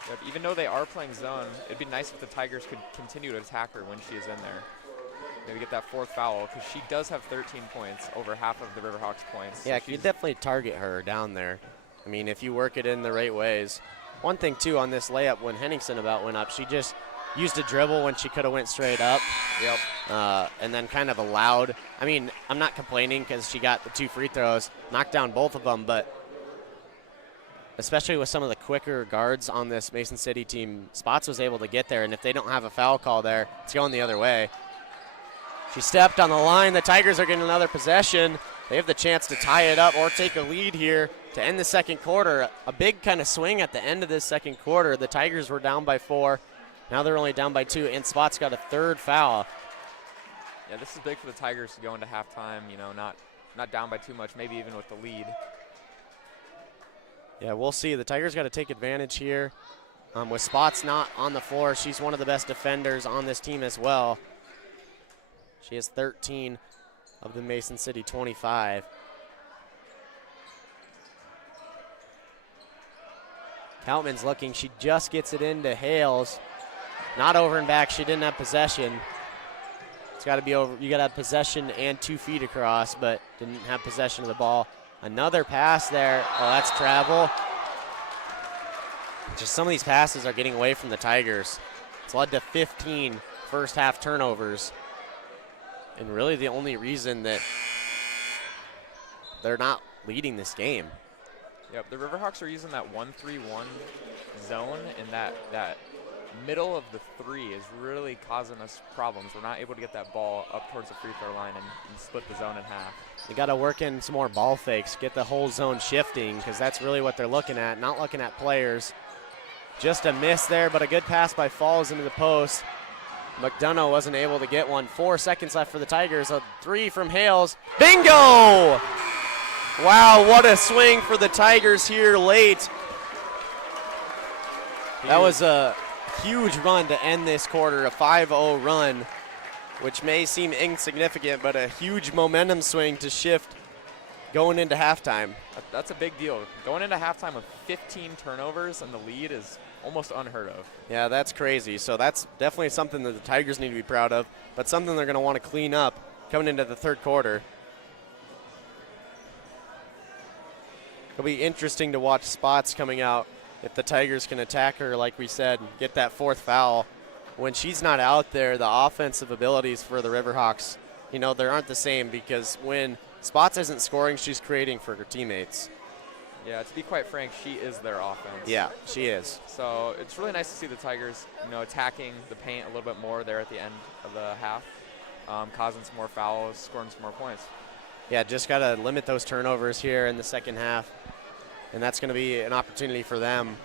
But even though they are playing zone, it'd be nice if the Tigers could continue to attack her when she is in there. Maybe get that fourth foul, because she does have 13 points, over half of the Riverhawks' points. Yeah, So you definitely target her down there. I mean, if you work it in the right ways. One thing, too, on this layup when Henningson went up, she just used a dribble when she could have went straight up. Yep. And then kind of allowed. I mean, I'm not complaining because she got the 2 free throws, knocked down both of them, but especially with some of the quicker guards on this Mason City team, Spots was able to get there, and if they don't have a foul call there, it's going the other way. She stepped on the line. The Tigers are getting another possession. They have the chance to tie it up or take a lead here to end the second quarter. A big kind of swing at the end of this second quarter. The Tigers were down by 4. Now they're only down by 2, and Spots got a third foul. Yeah, this is big for the Tigers to go into halftime, not down by too much, maybe even with the lead. Yeah, we'll see. The Tigers got to take advantage here. With Spots not on the floor, she's one of the best defenders on this team as well. She has 13 of the Mason City 25. Koutman's looking. She just gets it into Hales. Not over and back. She didn't have possession. It's got to be over. You got to have possession and 2 feet across, but didn't have possession of the ball. Another pass there. Oh, that's travel. Just some of these passes are getting away from the Tigers. It's led to 15 first half turnovers. And really the only reason that they're not leading this game. Yep, the Riverhawks are using that 1-3-1 zone, and that middle of the 3 is really causing us problems. We're not able to get that ball up towards the free throw line and split the zone in half. They got to work in some more ball fakes, get the whole zone shifting, because that's really what they're looking at, not looking at players. Just a miss there, but a good pass by Falls into the post. McDonough wasn't able to get one. 4 seconds left for the Tigers. A 3 from Hales. Bingo! Wow, what a swing for the Tigers here late. That was a huge run to end this quarter, a 5-0 run, which may seem insignificant, but a huge momentum swing to shift going into halftime. That's a big deal. Going into halftime with 15 turnovers and the lead is almost unheard of. Yeah, that's crazy. So that's definitely something that the Tigers need to be proud of, but something they're going to want to clean up coming into the third quarter. It'll be interesting to watch spots coming out if the Tigers can attack her, like we said, get that fourth foul. When she's not out there, the offensive abilities for the Riverhawks, you know, they aren't the same, because when Spots isn't scoring, she's creating for her teammates. Yeah, to be quite frank, she is their offense. Yeah, she is. So it's really nice to see the Tigers, you know, attacking the paint a little bit more there at the end of the half, causing some more fouls, scoring some more points. Yeah, just got to limit those turnovers here in the second half, and that's going to be an opportunity for them,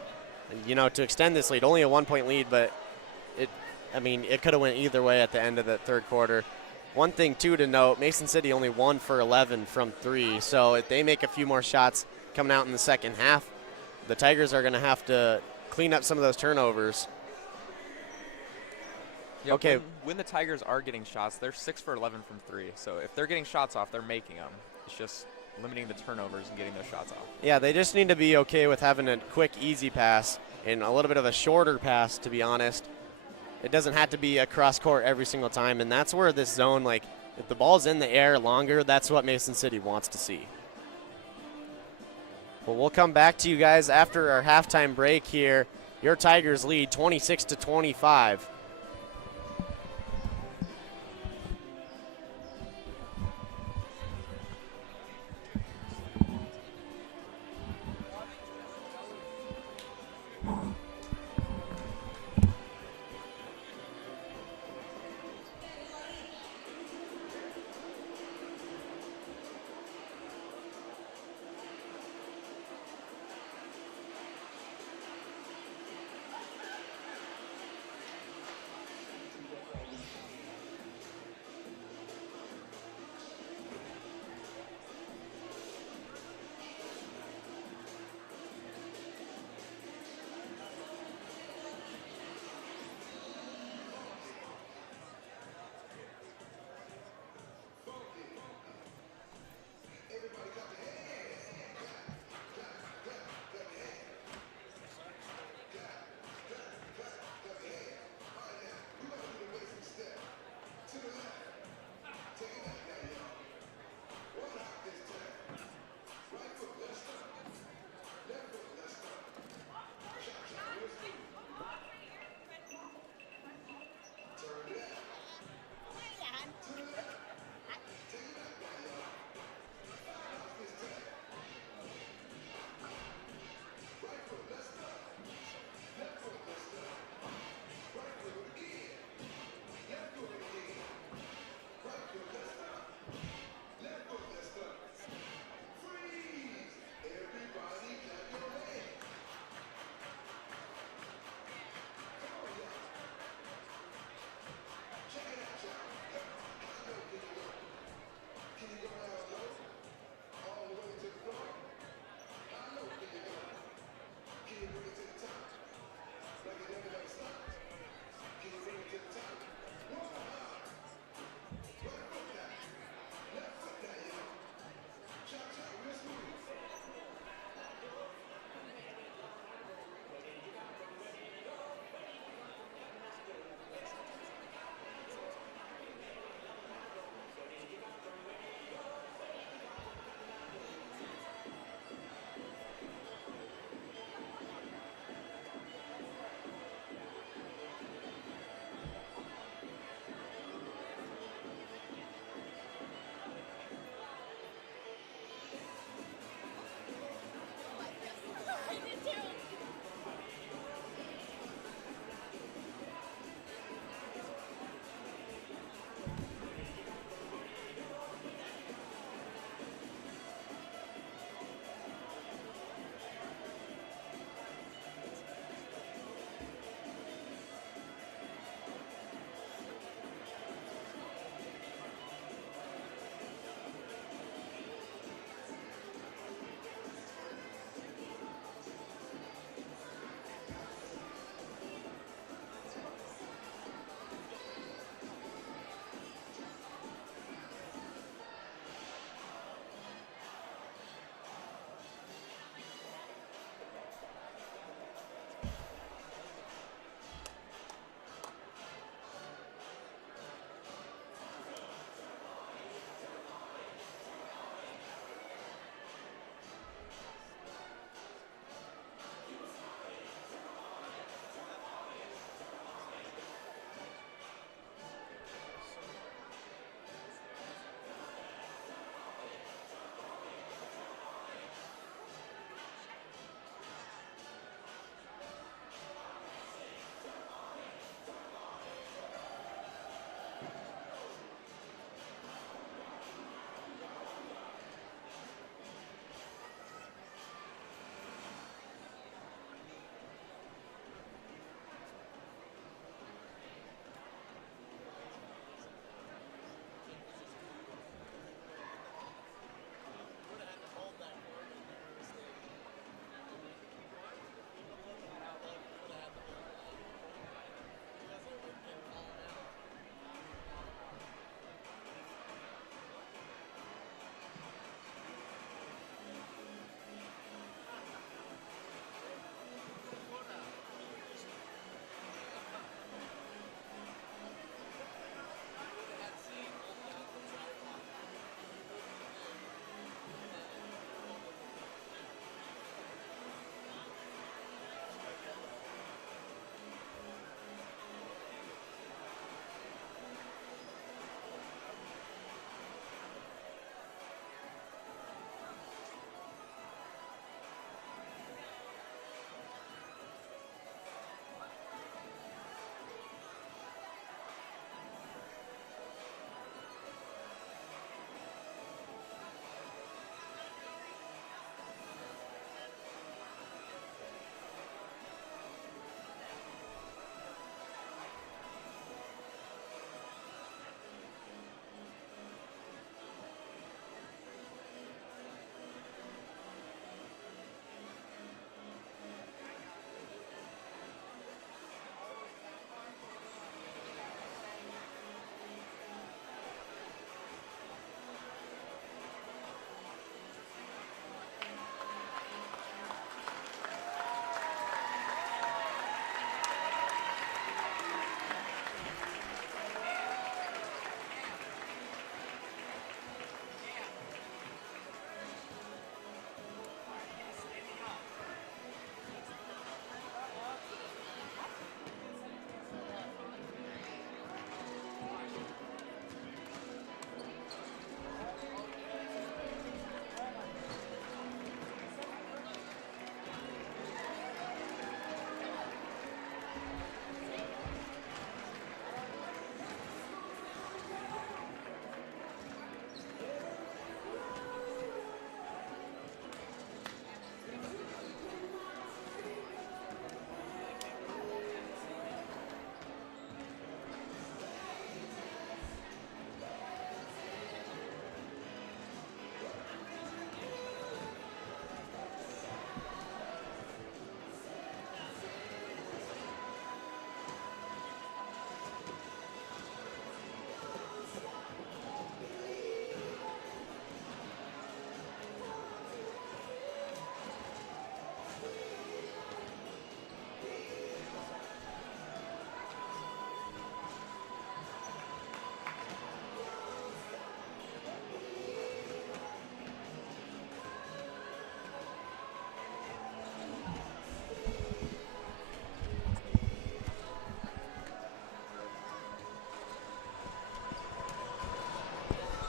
you know, to extend this lead. Only a 1-point lead, but it could have went either way at the end of the third quarter. One thing, too, to note, Mason City only 1 for 11 from 3, so if they make a few more shots coming out in the second half, the Tigers are going to have to clean up some of those turnovers. Yeah, okay. When the Tigers are getting shots, they're 6 for 11 from 3, so if they're getting shots off, they're making them. It's just limiting the turnovers and getting those shots off. Yeah, they just need to be okay with having a quick, easy pass and a little bit of a shorter pass, to be honest. It doesn't have to be a cross court every single time, and that's where this zone, like, if the ball's in the air longer, that's what Mason City wants to see. Well, we'll come back to you guys after our halftime break here. Your Tigers lead 26-25.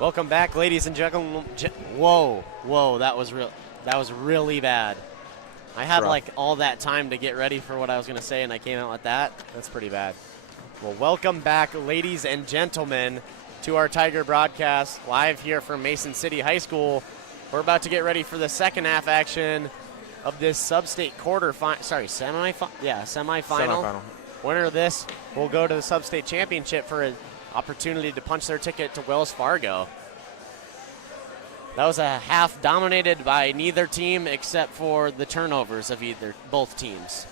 Welcome back, ladies and gentlemen. Whoa, that was really bad. I had like all that time to get ready for what I was going to say, and I came out with that. That's pretty bad. Well, welcome back, ladies and gentlemen, to our Tiger broadcast live here from Mason City High School. We're about to get ready for the second half action of this Substate semifinal. Winner of this will go to the Substate Championship for an opportunity to punch their ticket to Wells Fargo. That was a half dominated by neither team except for the turnovers of both teams.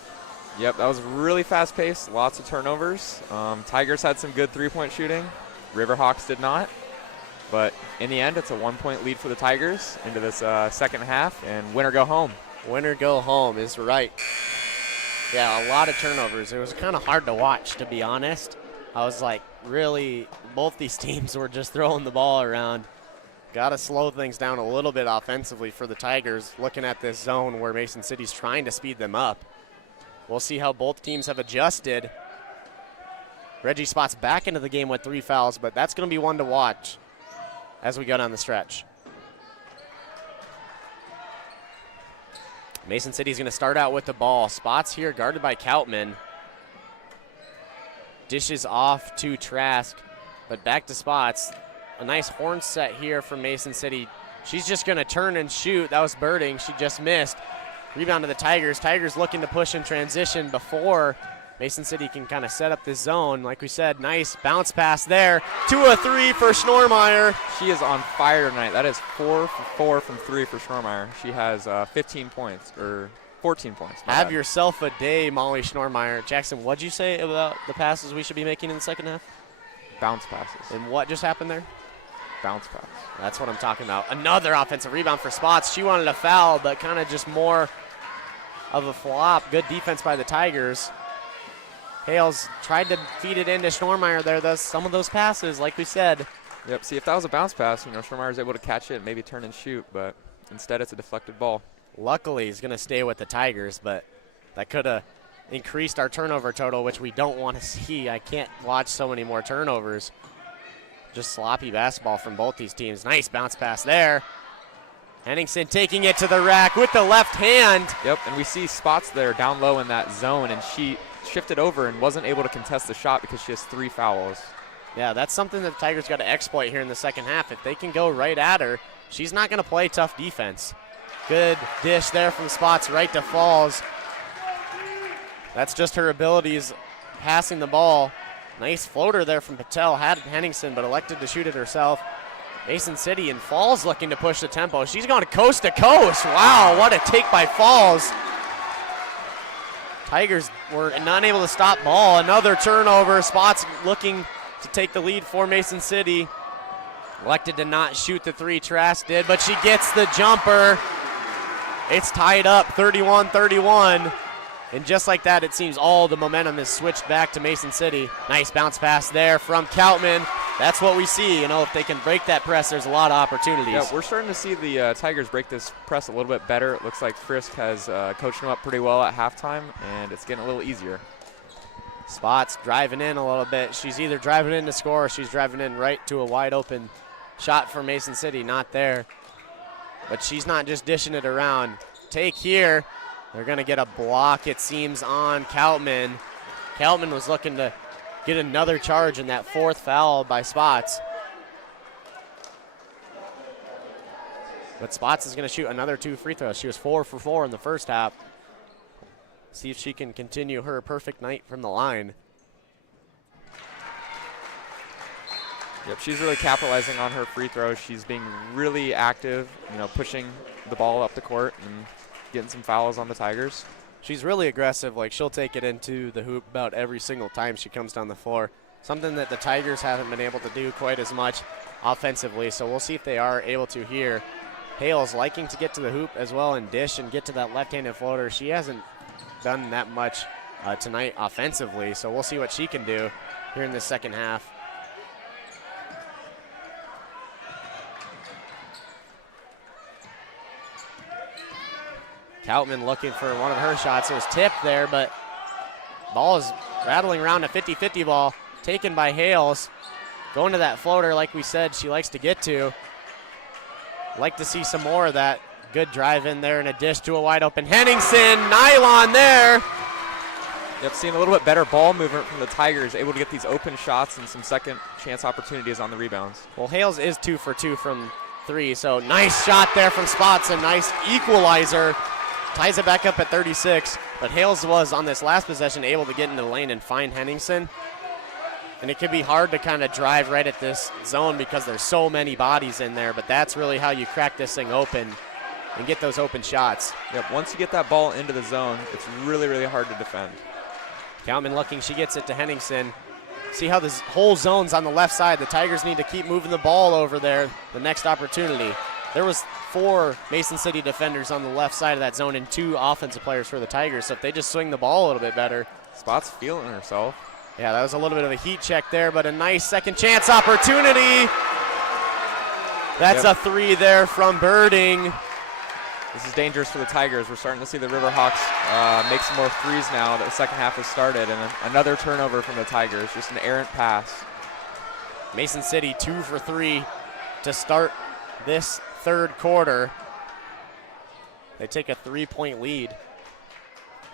Yep, that was really fast-paced, lots of turnovers. Tigers had some good three-point shooting. Riverhawks did not. But in the end, it's a 1-point lead for the Tigers into this second half, and winner go home. Winner go home is right. Yeah, a lot of turnovers. It was kind of hard to watch, to be honest. I was like, really, both these teams were just throwing the ball around. Got to slow things down a little bit offensively for the Tigers, looking at this zone where Mason City's trying to speed them up. We'll see how both teams have adjusted. Reggie Spott's back into the game with 3 fouls, but that's going to be one to watch as we go down the stretch. Mason City's going to start out with the ball. Spott's here guarded by Koutman. Dishes off to Trask, but back to Spott's. A nice horn set here from Mason City. She's just going to turn and shoot. That was Birding. She just missed. Rebound to the Tigers. Tigers looking to push in transition before Mason City can kind of set up this zone. Like we said, nice bounce pass there. 2-3 for Schnormeyer. She is on fire tonight. That is 4 for 4 from 3 for Schnormeyer. She has 15 points, or 14 points. Have yourself a day, Molly Schnormeyer. Jackson, what'd you say about the passes we should be making in the second half? Bounce passes. And what just happened there? Bounce pass. That's what I'm talking about. Another offensive rebound for Spots. She wanted a foul, but kind of just more of a flop. Good defense by the Tigers. Hales tried to feed it into Schnormeyer there. Some of those passes, like we said. Yep, see, if that was a bounce pass, Schnormeyer was able to catch it and maybe turn and shoot, but instead it's a deflected ball. Luckily, he's going to stay with the Tigers, but that could have increased our turnover total, which we don't want to see. I can't watch so many more turnovers. Just sloppy basketball from both these teams. Nice bounce pass there. Henningsen taking it to the rack with the left hand. Yep, and we see Spots there down low in that zone, and she shifted over and wasn't able to contest the shot because she has 3 fouls. Yeah, that's something that the Tigers got to exploit here in the second half. If they can go right at her, she's not going to play tough defense. Good dish there from Spots right to Falls. That's just her abilities passing the ball. Nice floater there from Patel. Had Henningsen, but elected to shoot it herself. Mason City and Falls looking to push the tempo. She's gone coast to coast. Wow, what a take by Falls. Tigers were not able to stop ball. Another turnover. Spots looking to take the lead for Mason City. Elected to not shoot the 3. Trask did, but she gets the jumper. It's tied up 31-31. And just like that, it seems all the momentum is switched back to Mason City. Nice bounce pass there from Koutman. That's what we see. If they can break that press, there's a lot of opportunities. Yeah, we're starting to see the Tigers break this press a little bit better. It looks like Frisk has coached them up pretty well at halftime, and it's getting a little easier. Spots driving in a little bit. She's either driving in to score or she's driving in right to a wide open shot for Mason City. Not there. But she's not just dishing it around. Take here. They're going to get a block, it seems, on Koutman. Koutman was looking to get another charge in that 4th foul by Spots. But Spots is going to shoot another 2 free throws. She was 4 for 4 in the first half. See if she can continue her perfect night from the line. Yep, she's really capitalizing on her free throws. She's being really active, pushing the ball up the court and getting some fouls on the Tigers. She's really aggressive. Like, she'll take it into the hoop about every single time she comes down the floor. Something that the Tigers haven't been able to do quite as much offensively. So we'll see if they are able to here. Hales liking to get to the hoop as well and dish and get to that left-handed floater. She hasn't done that much tonight offensively. So we'll see what she can do here in the second half. Koutman looking for one of her shots. It was tipped there, but ball is rattling around a 50-50 ball taken by Hales. going to that floater, like we said, she likes to get to. Like to see some more of that. Good drive in there and a dish to a wide open Henningsen. Nylon there. Yep, seeing a little bit better ball movement from the Tigers, able to get these open shots and some second chance opportunities on the rebounds. Well, Hales is 2 for 2 from 3, so nice shot there from Spots, a nice equalizer. Ties it back up at 36, but Hales was on this last possession able to get into the lane and find Henningsen. And it could be hard to kind of drive right at this zone because there's so many bodies in there, but that's really how you crack this thing open and get those open shots. Yep, once you get that ball into the zone, it's really, really hard to defend. Kalman looking, she gets it to Henningsen. See how this whole zone's on the left side. The Tigers need to keep moving the ball over there, the next opportunity. There was 4 Mason City defenders on the left side of that zone and 2 offensive players for the Tigers, so if they just swing the ball a little bit better. Spot's feeling herself. Yeah, that was a little bit of a heat check there, but a nice second chance opportunity. That's a 3 there from Birding. This is dangerous for the Tigers. We're starting to see the Riverhawks make some more threes now that the second half has started, and another turnover from the Tigers, just an errant pass. Mason City 2 for 3 to start this third quarter. They take a 3-point lead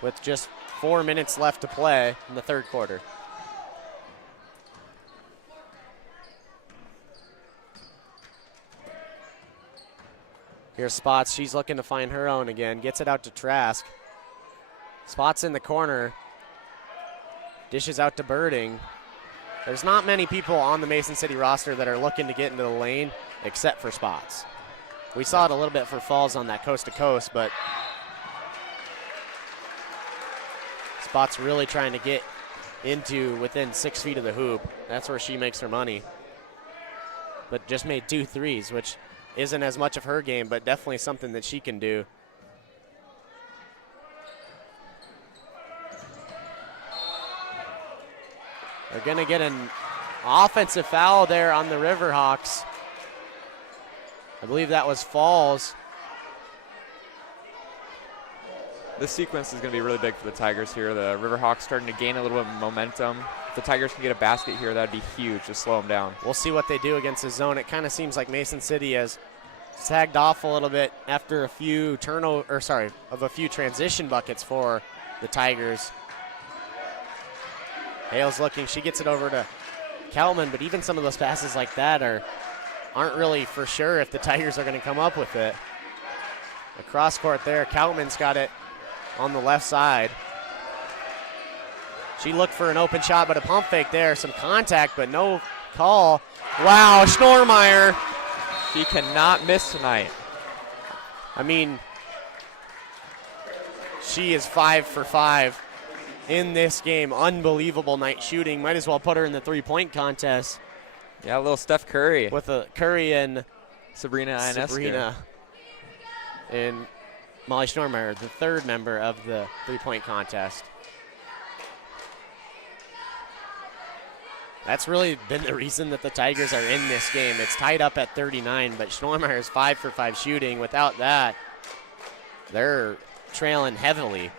with just 4 minutes left to play in the third quarter. Here's Spots. She's looking to find her own again. Gets it out to Trask. Spots in the corner. Dishes out to Birding. There's not many people on the Mason City roster that are looking to get into the lane except for Spots. We saw it a little bit for Falls on that coast-to-coast, but Spots really trying to get into within 6 feet of the hoop. That's where she makes her money. But just made 2 threes, which isn't as much of her game, but definitely something that she can do. They're going to get an offensive foul there on the Riverhawks. I believe that was Falls. This sequence is going to be really big for the Tigers here. The Riverhawks starting to gain a little bit of momentum. If the Tigers can get a basket here, that'd be huge to slow them down. We'll see what they do against the zone. It kind of seems like Mason City has sagged off a little bit after a few transition buckets for the Tigers. Hale's looking, she gets it over to Kalman, but even some of those passes like that aren't really for sure if the Tigers are going to come up with it. The cross court there, Kalman's got it on the left side. She looked for an open shot, but a pump fake there, some contact, but no call. Wow, Schnormeyer. She cannot miss tonight. I mean, she is 5 for 5 in this game. Unbelievable night shooting. Might as well put her in the 3-point contest. Yeah, a little Steph Curry. With a Curry and Sabrina and Molly Schnormeyer, the third member of the 3-point contest. That's really been the reason that the Tigers are in this game. It's tied up at 39, but Schnormeyer is 5 for 5 shooting. Without that, they're trailing heavily.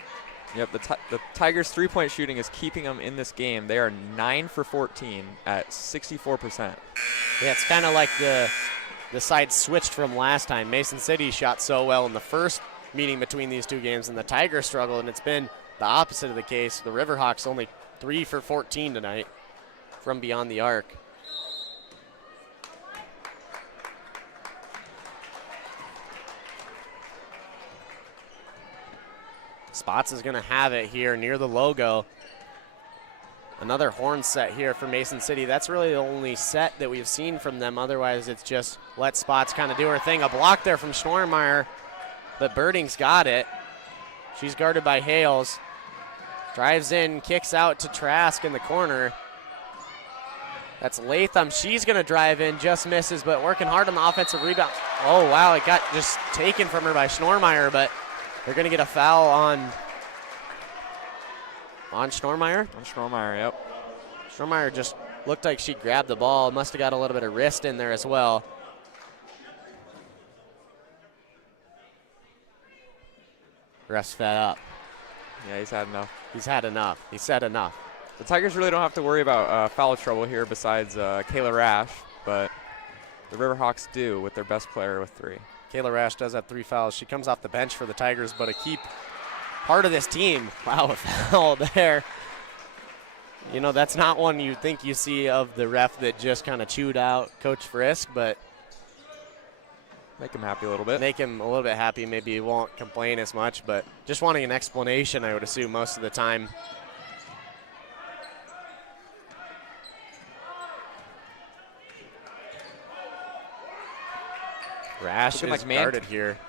Yep, the Tigers' 3-point shooting is keeping them in this game. They are 9 for 14 at 64%. Yeah, it's kind of like the side switched from last time. Mason City shot so well in the first meeting between these two games, and the Tigers struggled, and it's been the opposite of the case. The Riverhawks only 3 for 14 tonight from beyond the arc. Spots is going to have it here near the logo. Another horn set here for Mason City. That's really the only set that we've seen from them. Otherwise, it's just let Spots kind of do her thing. A block there from Schnormeyer, but Birding's got it. She's guarded by Hales. Drives in, kicks out to Trask in the corner. That's Latham. She's going to drive in, just misses, but working hard on the offensive rebound. Oh, wow, it got just taken from her by Schnormeyer, but they're going to get a foul on Schnormeyer? On Schnormeyer, yep. Schnormeyer just looked like she grabbed the ball. Must have got a little bit of wrist in there as well. Ref's fed up. Yeah, he's had enough. He's had enough. He said enough. The Tigers really don't have to worry about foul trouble here besides Kayla Rash, but the Riverhawks do with their best player with 3. Kayla Rash does have 3 fouls. She comes off the bench for the Tigers, but a key part of this team. Wow, a foul there. You know, that's not one you think you see of the ref that just kind of chewed out Coach Frisk, but make him happy a little bit. Make him a little bit happy. Maybe he won't complain as much, but just wanting an explanation, I would assume, most of the time. Rash is like guarded here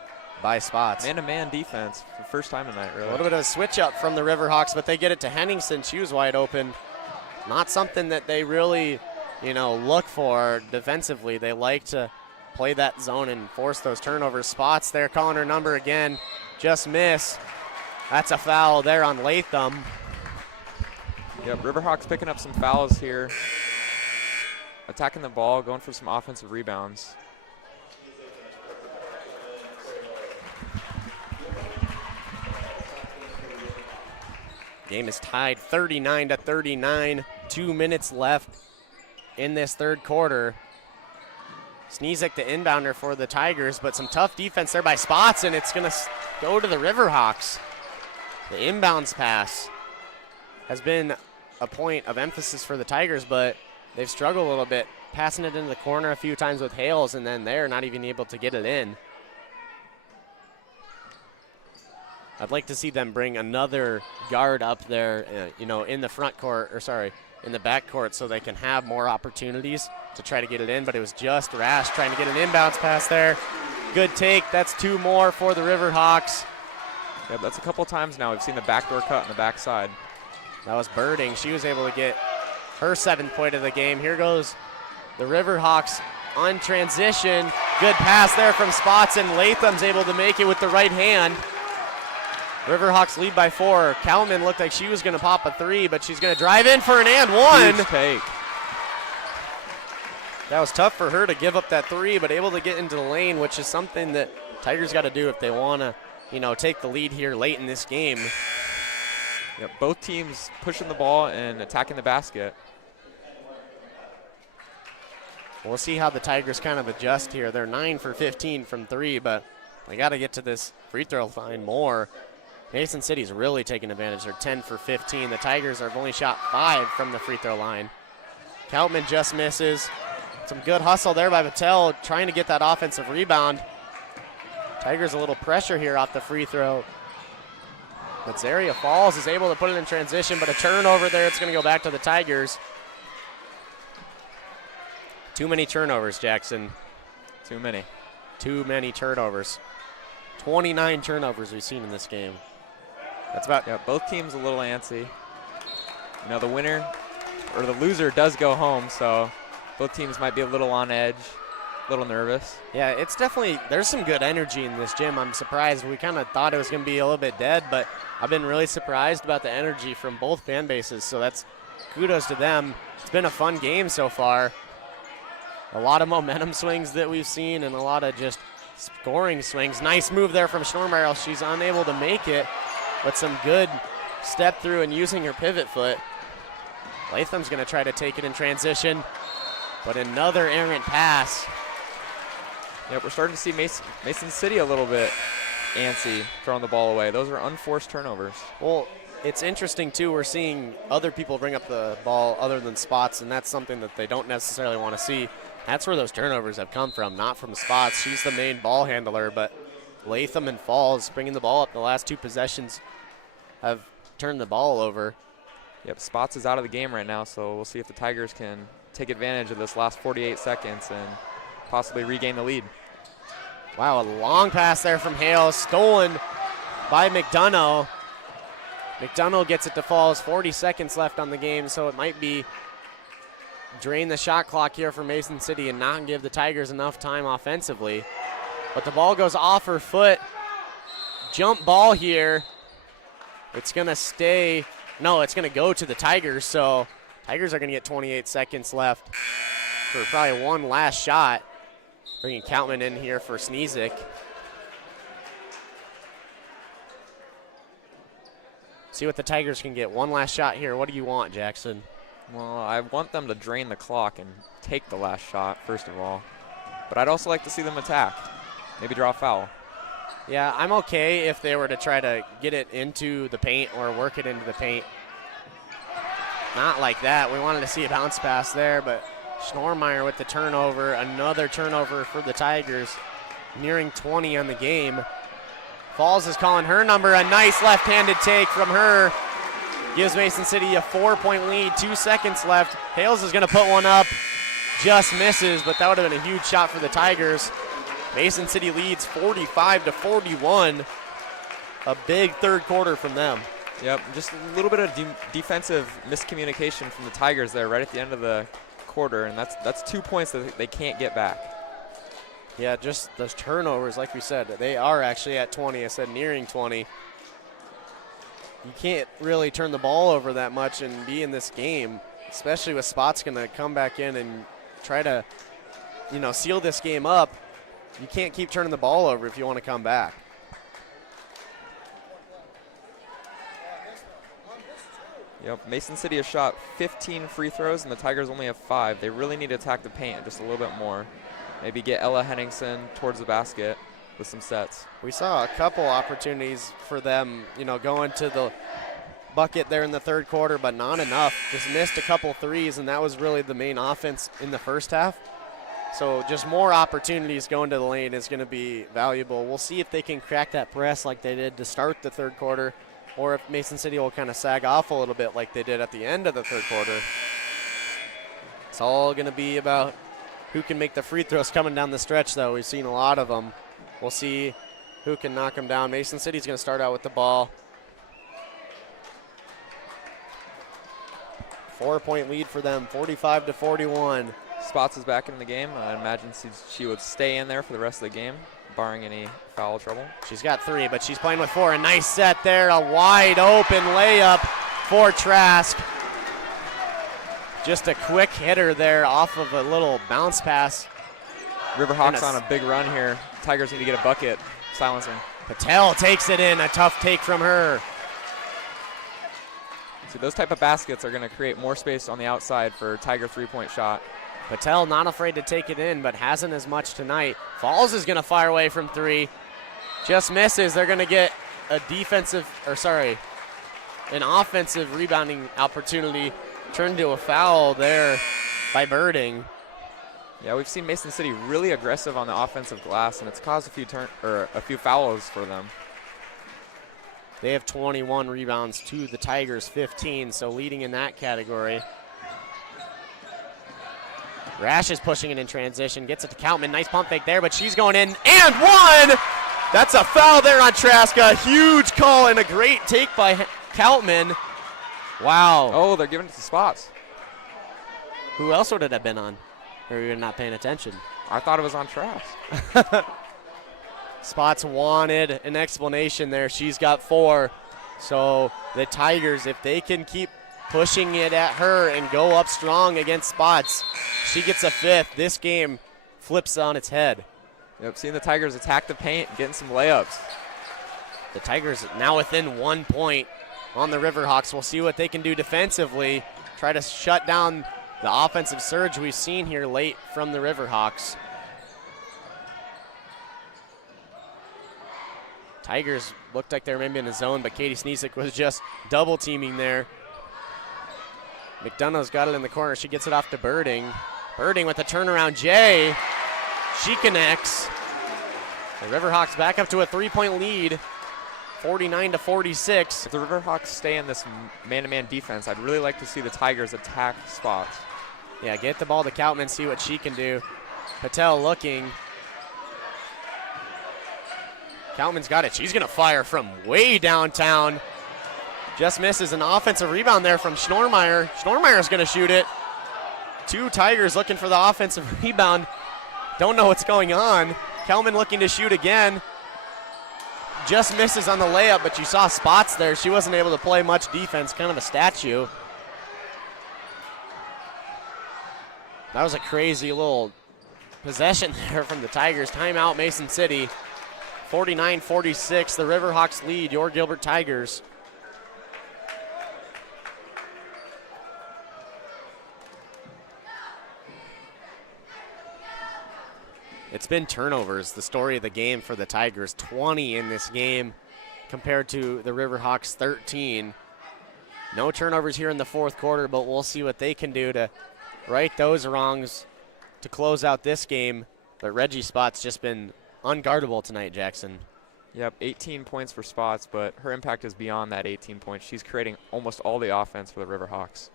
by Spots. Man-to-man defense for the first time tonight, really. A little bit of a switch up from the Riverhawks, but they get it to Henningsen. She was wide open. Not something that they really, you know, look for defensively. They like to play that zone and force those turnovers. Spots there calling her number again. Just miss. That's a foul there on Latham. Yep, Riverhawks picking up some fouls here. Attacking the ball, going for some offensive rebounds. Game is tied 39-39. 2 minutes left in this third quarter. Sneezek the inbounder for the Tigers, but some tough defense there by Spots, and it's going to go to the Riverhawks. The inbounds pass has been a point of emphasis for the Tigers, but they've struggled a little bit, passing it into the corner a few times with Hales, and then they're not even able to get it in. I'd like to see them bring another guard up there, you know, in the front court, or sorry, in the back court, so they can have more opportunities to try to get it in, but it was just Rash trying to get an inbounds pass there. Good take. That's 2 more for the Riverhawks. Yeah, that's a couple times now. We've seen the backdoor cut on the backside. That was Birding. She was able to get her 7th point of the game. Here goes the Riverhawks on transition. Good pass there from Spots, and Latham's able to make it with the right hand. Riverhawks lead by 4. Kalman looked like she was going to pop a 3, but she's going to drive in for an and 1. Huge take. That was tough for her to give up that 3, but able to get into the lane, which is something that Tigers got to do if they want to, you know, take the lead here late in this game. Yep, both teams pushing the ball and attacking the basket. We'll see how the Tigers kind of adjust here. They're 9 for 15 from 3, but they got to get to this free throw line more. Mason City's really taking advantage. They're 10 for 15. The Tigers have only shot 5 from the free throw line. Keltman just misses. Some good hustle there by Patel, trying to get that offensive rebound. Tigers a little pressure here off the free throw. But Zaria Falls is able to put it in transition, but a turnover there. It's going to go back to the Tigers. Too many turnovers, Jackson. Too many. Too many turnovers. 29 turnovers we've seen in this game. That's about. Yeah, both teams a little antsy. You know, the winner or the loser does go home, so both teams might be a little on edge, a little nervous. Yeah, it's definitely, there's some good energy in this gym. I'm surprised. We kind of thought it was going to be a little bit dead, but I've been really surprised about the energy from both fan bases, so that's kudos to them. It's been a fun game so far. A lot of momentum swings that we've seen and a lot of just scoring swings. Nice move there from Stormbarrel. She's unable to make it, but some good step through and using her pivot foot. Latham's going to try to take it in transition, but another errant pass. Yeah, we're starting to see Mason City a little bit antsy throwing the ball away. Those are unforced turnovers. Well, it's interesting, too. We're seeing other people bring up the ball other than Spots, and that's something that they don't necessarily want to see. That's where those turnovers have come from, not from Spots. She's the main ball handler, but Latham and Falls bringing the ball up. The last 2 possessions have turned the ball over. Yep, Spots is out of the game right now, so we'll see if the Tigers can take advantage of this last 48 seconds and possibly regain the lead. Wow, a long pass there from Hale, stolen by McDonough. McDonough gets it to Falls, 40 seconds left on the game, so it might be drain the shot clock here for Mason City and not give the Tigers enough time offensively. But the ball goes off her foot. Jump ball here. It's going to stay. No, it's going to go to the Tigers, so Tigers are going to get 28 seconds left for probably one last shot. Bringing Kaltman in here for Sneezek. See what the Tigers can get. One last shot here. What do you want, Jackson? Well, I want them to drain the clock and take the last shot, first of all. But I'd also like to see them attack. Maybe draw a foul. Yeah, I'm okay if they were to try to get it into the paint or work it into the paint. Not like that. We wanted to see a bounce pass there, but Schnormeyer with the turnover. Another turnover for the Tigers, nearing 20 on the game. Falls is calling her number. A nice left-handed take from her. Gives Mason City a 4-point lead. 2 seconds left. Hales is going to put one up. Just misses, but that would have been a huge shot for the Tigers. Mason City leads 45-41. A big third quarter from them. Yep, just a little bit of defensive miscommunication from the Tigers there right at the end of the quarter, and that's 2 points that they can't get back. Yeah, just those turnovers, like we said, they are actually at 20. I said nearing 20. You can't really turn the ball over that much and be in this game, especially with Spots going to come back in and try to, seal this game up. You can't keep turning the ball over if you want to come back. Yep, Mason City has shot 15 free throws, and the Tigers only have 5. They really need to attack the paint just a little bit more. Maybe get Ella Henningsen towards the basket with some sets. We saw a couple opportunities for them, going to the bucket there in the third quarter, but not enough. Just missed a couple threes, and that was really the main offense in the first half. So just more opportunities going to the lane is going to be valuable. We'll see if they can crack that press like they did to start the third quarter, or if Mason City will kind of sag off a little bit like they did at the end of the third quarter. It's all going to be about who can make the free throws coming down the stretch, though. We've seen a lot of them. We'll see who can knock them down. Mason City's going to start out with the ball. 4-point lead for them, 45-41. Spots is back in the game. I imagine she would stay in there for the rest of the game, barring any foul trouble. She's got 3, but she's playing with 4. A nice set there, a wide open layup for Trask. Just a quick hitter there off of a little bounce pass. Riverhawks on a big run here. Tigers need to get a bucket. Silencing. Patel takes it in, a tough take from her. See, those type of baskets are going to create more space on the outside for Tiger three-point shot. Patel not afraid to take it in, but hasn't as much tonight. Falls is going to fire away from 3. Just misses. They're going to get an offensive rebounding opportunity. Turned to a foul there by Birding. Yeah, we've seen Mason City really aggressive on the offensive glass, and it's caused a few fouls for them. They have 21 rebounds to the Tigers 15, so leading in that category. Rash is pushing it in transition, gets it to Coutman. Nice pump fake there, but she's going in and 1! That's a foul there on Trask. A huge call and a great take by Coutman. Wow. Oh, they're giving it to Spots. Who else would it have been on? Or you're not paying attention? I thought it was on Trask. Spots wanted an explanation there. She's got 4. So the Tigers, if they can keep pushing it at her and go up strong against Spots, she gets a 5th. This game flips on its head. Yep, seeing the Tigers attack the paint, getting some layups. The Tigers now within 1 point on the Riverhawks. We'll see what they can do defensively. Try to shut down the offensive surge we've seen here late from the Riverhawks. Tigers looked like they were maybe in a zone, but Katie Sneesick was just double teaming there. McDonough's got it in the corner. She gets it off to Birding. Birding with a turnaround J. She connects. The Riverhawks back up to a 3-point lead, 49-46. If the Riverhawks stay in this man-to-man defense, I'd really like to see the Tigers attack Spots. Yeah, get the ball to Coutman, see what she can do. Patel looking. Coutman's got it. She's going to fire from way downtown. Just misses an offensive rebound there from Schnormeyer. Schnormeyer's going to shoot it. 2 Tigers looking for the offensive rebound. Don't know what's going on. Kelman looking to shoot again. Just misses on the layup, but you saw Spots there. She wasn't able to play much defense, kind of a statue. That was a crazy little possession there from the Tigers. Timeout, Mason City. 49-46, the Riverhawks lead your Gilbert Tigers. It's been turnovers, the story of the game for the Tigers. 20 in this game compared to the Riverhawks 13. No turnovers here in the fourth quarter, but we'll see what they can do to right those wrongs to close out this game. But Reggie Spot's just been unguardable tonight, Jackson. Yep, 18 points for Spots, but her impact is beyond that 18 points. She's creating almost all the offense for the Riverhawks.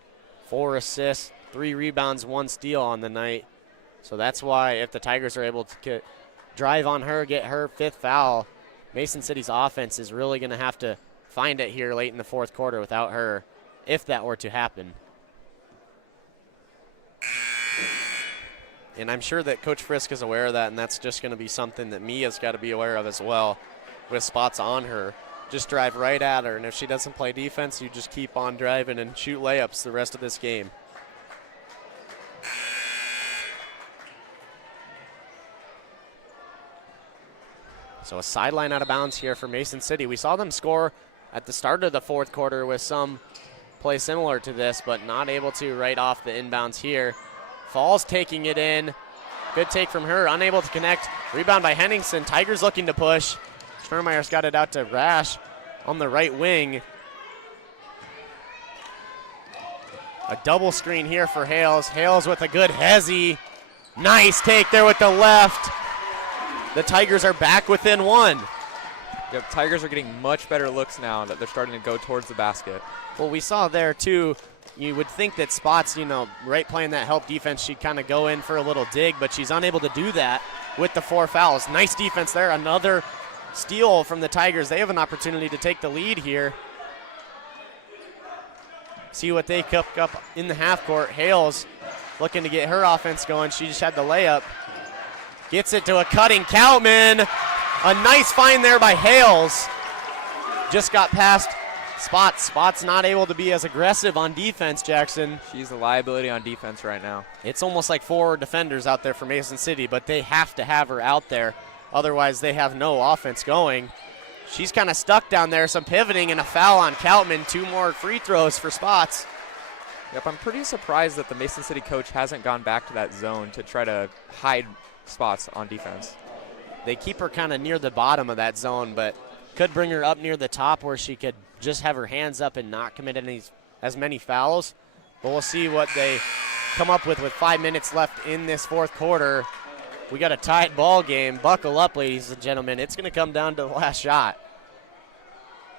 4 assists, 3 rebounds, 1 steal on the night. So that's why if the Tigers are able to drive on her, get her 5th foul, Mason City's offense is really going to have to find it here late in the fourth quarter without her, if that were to happen. And I'm sure that Coach Frisk is aware of that, and that's just going to be something that Mia's got to be aware of as well. With Spots on her, just drive right at her, and if she doesn't play defense, you just keep on driving and shoot layups the rest of this game. So a sideline out of bounds here for Mason City. We saw them score at the start of the fourth quarter with some play similar to this, but not able to right off the inbounds here. Falls taking it in. Good take from her, unable to connect. Rebound by Henningsen. Tigers looking to push. Schneermeyer's got it out to Rash on the right wing. A double screen here for Hales. Hales with a good hezzy. Nice take there with the left. The Tigers are back within 1. Yep, Tigers are getting much better looks now that they're starting to go towards the basket. Well, we saw there, too, you would think that Spots, right playing that help defense, she'd kind of go in for a little dig, but she's unable to do that with the 4 fouls. Nice defense there. Another steal from the Tigers. They have an opportunity to take the lead here. See what they cook up in the half court. Hales looking to get her offense going. She just had the layup. Gets it to a cutting Koutman. A nice find there by Hales. Just got past Spots. Spots not able to be as aggressive on defense, Jackson. She's a liability on defense right now. It's almost like 4 defenders out there for Mason City, but they have to have her out there. Otherwise, they have no offense going. She's kind of stuck down there. Some pivoting and a foul on Koutman. 2 more free throws for Spots. Yep, I'm pretty surprised that the Mason City coach hasn't gone back to that zone to try to hide Spots on defense. They keep her kind of near the bottom of that zone, but could bring her up near the top where she could just have her hands up and not commit as many fouls. But we'll see what they come up with 5 minutes left in this fourth quarter. We got a tight ball game. Buckle up, ladies and gentlemen. It's going to come down to the last shot.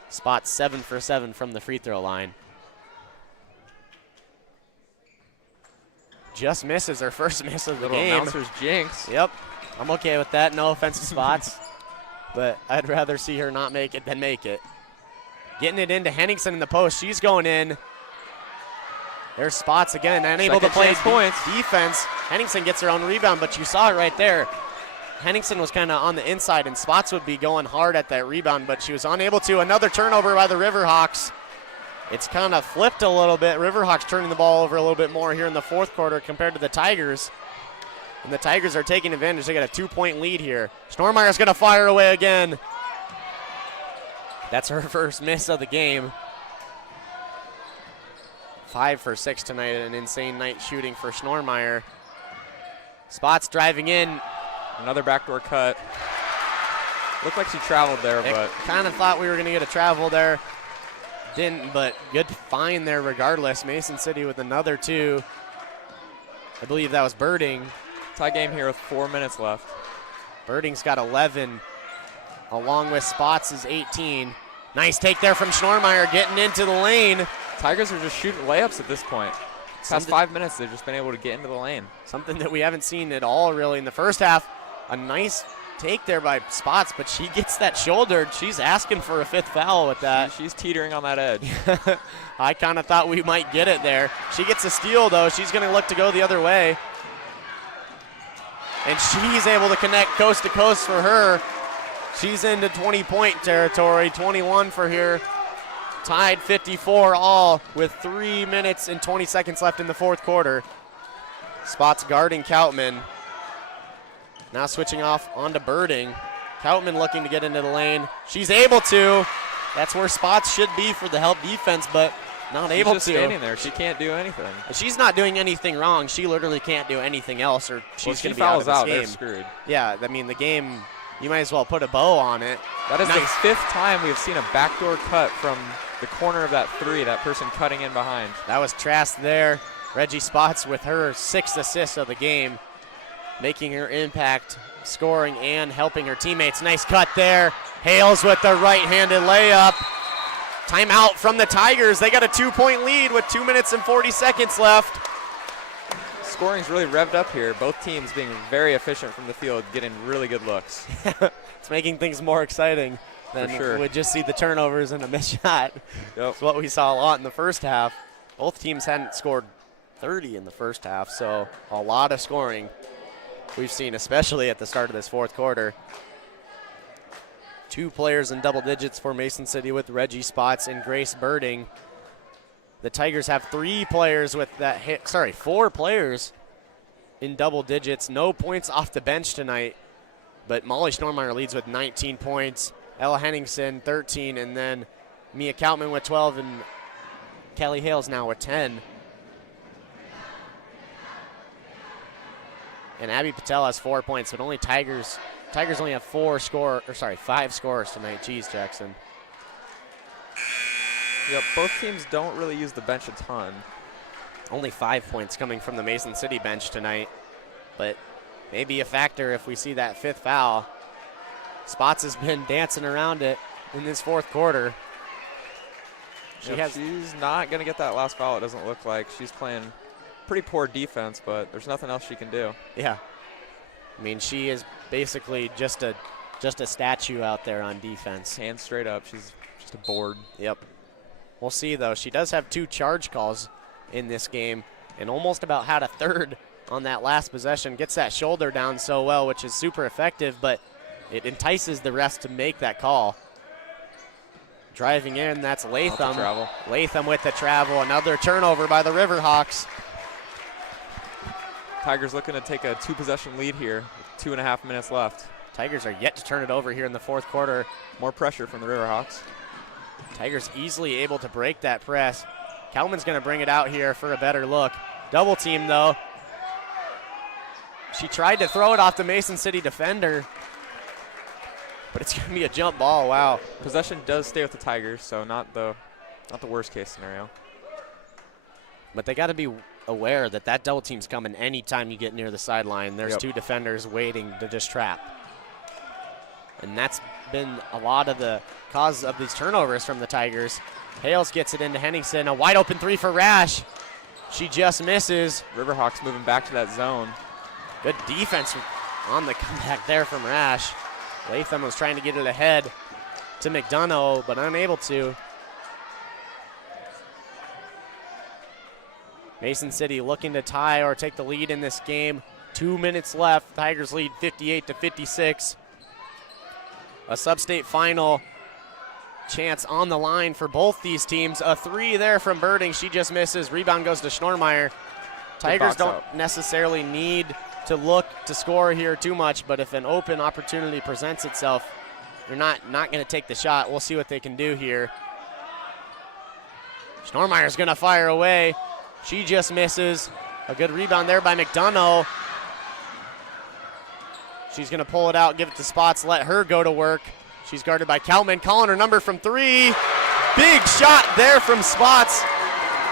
Spots 7 for 7 from the free throw line. Just misses her first miss of the Little game. announcer's jinx. Yep, I'm okay with that. No offense to Spots, but I'd rather see her not make it than make it. Getting it into Henningsen in the post. She's going in. There's Spots again, unable to play points. Defense. Henningsen gets her own rebound, but you saw it right there. Henningsen was kind of on the inside, and Spots would be going hard at that rebound, but she was unable to. Another turnover by the Riverhawks. It's kind of flipped a little bit. Riverhawks turning the ball over a little bit more here in the fourth quarter compared to the Tigers. And the Tigers are taking advantage. They got a 2-point lead here. Schneermeyer's going to fire away again. That's her first miss of the game. 5 for 6 tonight. An insane night shooting for Schneermeyer. Spots driving in. Another backdoor cut. Looked like she traveled there, but kind of thought we were going to get a travel there. Didn't, but good find there regardless. Mason City with another 2. I believe that was Birding. Tie game here with 4 minutes left. Birding's got 11, along with Spots' 18. Nice take there from Schneermeyer getting into the lane. Tigers are just shooting layups at this point. Past 5 minutes, they've just been able to get into the lane. Something that we haven't seen at all really in the first half. A nice take there by Spots, but she gets that shouldered. She's asking for a 5th foul with that. She's teetering on that edge. I kind of thought we might get it there. She gets a steal, though. She's going to look to go the other way. And she's able to connect coast to coast for her. She's into 20-point territory, 21 for here. Tied 54 all with 3 minutes and 20 seconds left in the fourth quarter. Spots guarding Koutman. Now switching off onto Birding. Koutman looking to get into the lane. She's able to. That's where Spots should be for the help defense, but not She's able just to. standing there. She can't do anything. She's not doing anything wrong. She literally can't do anything else, or she's going to be out of fouls this out, game. they're screwed. Yeah, I mean, the game, you might as well put a bow on it. That is Nice. the 5th time we've seen a backdoor cut from the corner of that 3, that person cutting in behind. That was Trask there. Reggie Spots with her 6th assist of the game, making her impact, scoring, and helping her teammates. Nice cut there. Hales with the right-handed layup. Timeout from the Tigers. They got a 2-point lead with 2 minutes and 40 seconds left. Scoring's really revved up here. Both teams being very efficient from the field, getting really good looks. It's making things more exciting than sure. we just see the turnovers and a missed shot. Yep. It's what we saw a lot in the first half. Both teams hadn't scored 30 in the first half, so a lot of scoring we've seen, especially at the start of this fourth quarter. 2 players in double digits for Mason City with Reggie Spots and Grace Birding. The Tigers have 3 players with that hit, 4 players in double digits. No points off the bench tonight, but Molly Schnormeyer leads with 19 points. Ella Henningsen 13, and then Mia Koutman with 12, and Kelly Hales now with 10. And Abby Patel has 4 points, but only Tigers only have 5 scorers tonight. Jeez, Jackson. Yep, both teams don't really use the bench a ton. Only 5 points coming from the Mason City bench tonight, but maybe a factor if we see that 5th foul. Spots has been dancing around it in this fourth quarter. She's not going to get that last foul, it doesn't look like. She's playing pretty poor defense, but there's nothing else she can do. Yeah. I mean, she is basically just a statue out there on defense. Hands straight up. She's just a board. Yep. We'll see, though. She does have 2 charge calls in this game and almost about had a 3rd on that last possession. Gets that shoulder down so well, which is super effective, but it entices the refs to make that call. Driving in, that's Latham. Latham with the travel. Another turnover by the Riverhawks. Tigers looking to take a 2-possession lead here with 2.5 minutes left. Tigers are yet to turn it over here in the fourth quarter. More pressure from the Riverhawks. Tigers easily able to break that press. Kalman's going to bring it out here for a better look. Double team, though. She tried to throw it off the Mason City defender, but it's going to be a jump ball. Wow. Possession does stay with the Tigers, so not the worst case scenario. But they got to be aware that that double team's coming anytime you get near the sideline. There's 2 defenders waiting to just trap. And that's been a lot of the cause of these turnovers from the Tigers. Hales gets it into Henningsen. A wide open 3 for Rash. She just misses. Riverhawks moving back to that zone. Good defense on the comeback there from Rash. Latham was trying to get it ahead to McDonough, but unable to. Mason City looking to tie or take the lead in this game. 2 minutes left. Tigers lead 58-56. A Substate final chance on the line for both these teams. A 3 there from Birding. She just misses. Rebound goes to Schnormeyer. Tigers don't necessarily need to look to score here too much, but if an open opportunity presents itself, they're not going to take the shot. We'll see what they can do here. Schnormeyer's going to fire away. She just misses. A good rebound there by McDonough. She's going to pull it out, give it to Spots, let her go to work. She's guarded by Koutman, calling her number from 3. Big shot there from Spots.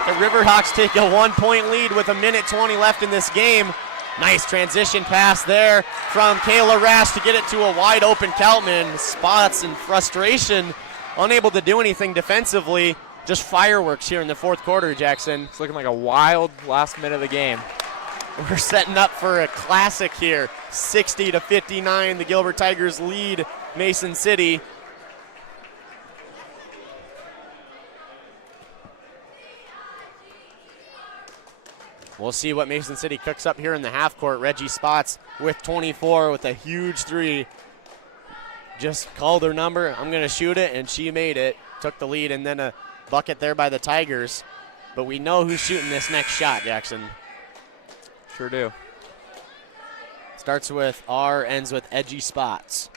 The Riverhawks take a 1-point lead with 1:20 left in this game. Nice transition pass there from Kayla Rash to get it to a wide open Koutman. Spots in frustration, unable to do anything defensively. Just fireworks here in the fourth quarter, Jackson. It's looking like a wild last minute of the game. We're setting up for a classic here. 60-59, the Gilbert Tigers lead Mason City. We'll see what Mason City cooks up here in the half court. Reggie Spots with 24 with a huge 3. Just called her number. I'm going to shoot it, and she made it. Took the lead, and then a bucket there by the Tigers. But we know who's shooting this next shot, Jackson. Sure do. Starts with R, ends with Edgy Spots.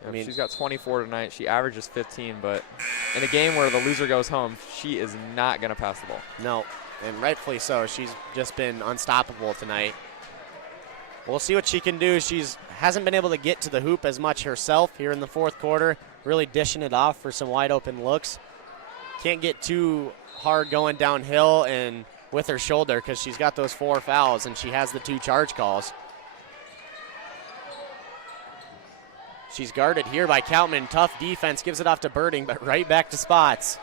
Yep, I mean, she's got 24 tonight. She averages 15, but in a game where the loser goes home, she is not going to pass the ball. no, and rightfully so. She's just been unstoppable tonight. We'll see what she can do. Hasn't been able to get to the hoop as much herself here in the fourth quarter, really dishing it off for some wide open looks. Can't get too hard going downhill and with her shoulder because she's got those 4 fouls and she has the 2 charge calls. She's guarded here by Koutman. Tough defense, gives it off to Birding, but right back to Spots.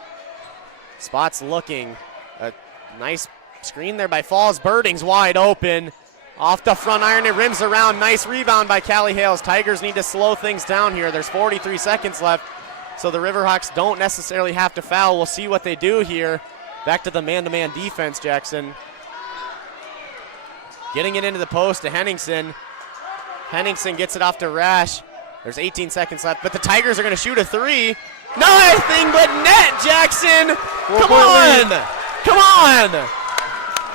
Spots looking. A nice screen there by Falls. Birding's wide open. Off the front iron, it rims around. Nice rebound by Callie Hales. Tigers need to slow things down here. There's 43 seconds left, so the Riverhawks don't necessarily have to foul. We'll see what they do here. Back to the man-to-man defense, Jackson. Getting it into the post to Henningsen. Henningsen gets it off to Rash. There's 18 seconds left, but the Tigers are going to shoot a 3. Nothing but net, Jackson. Come on. Come on.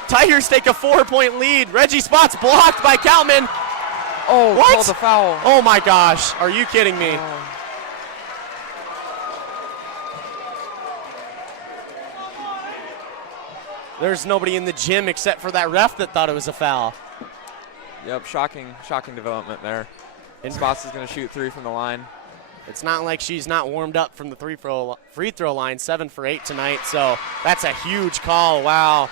Tigers take a 4-point lead. Reggie Spots blocked by Koutman. Oh, what? Called a foul. Oh, my gosh. Are you kidding me? Oh. There's nobody in the gym except for that ref that thought it was a foul. Yep, shocking development there. And Spots is going to shoot 3 from the line. It's not like she's not warmed up from the free throw line, 7 for 8 tonight, so that's a huge call. Wow.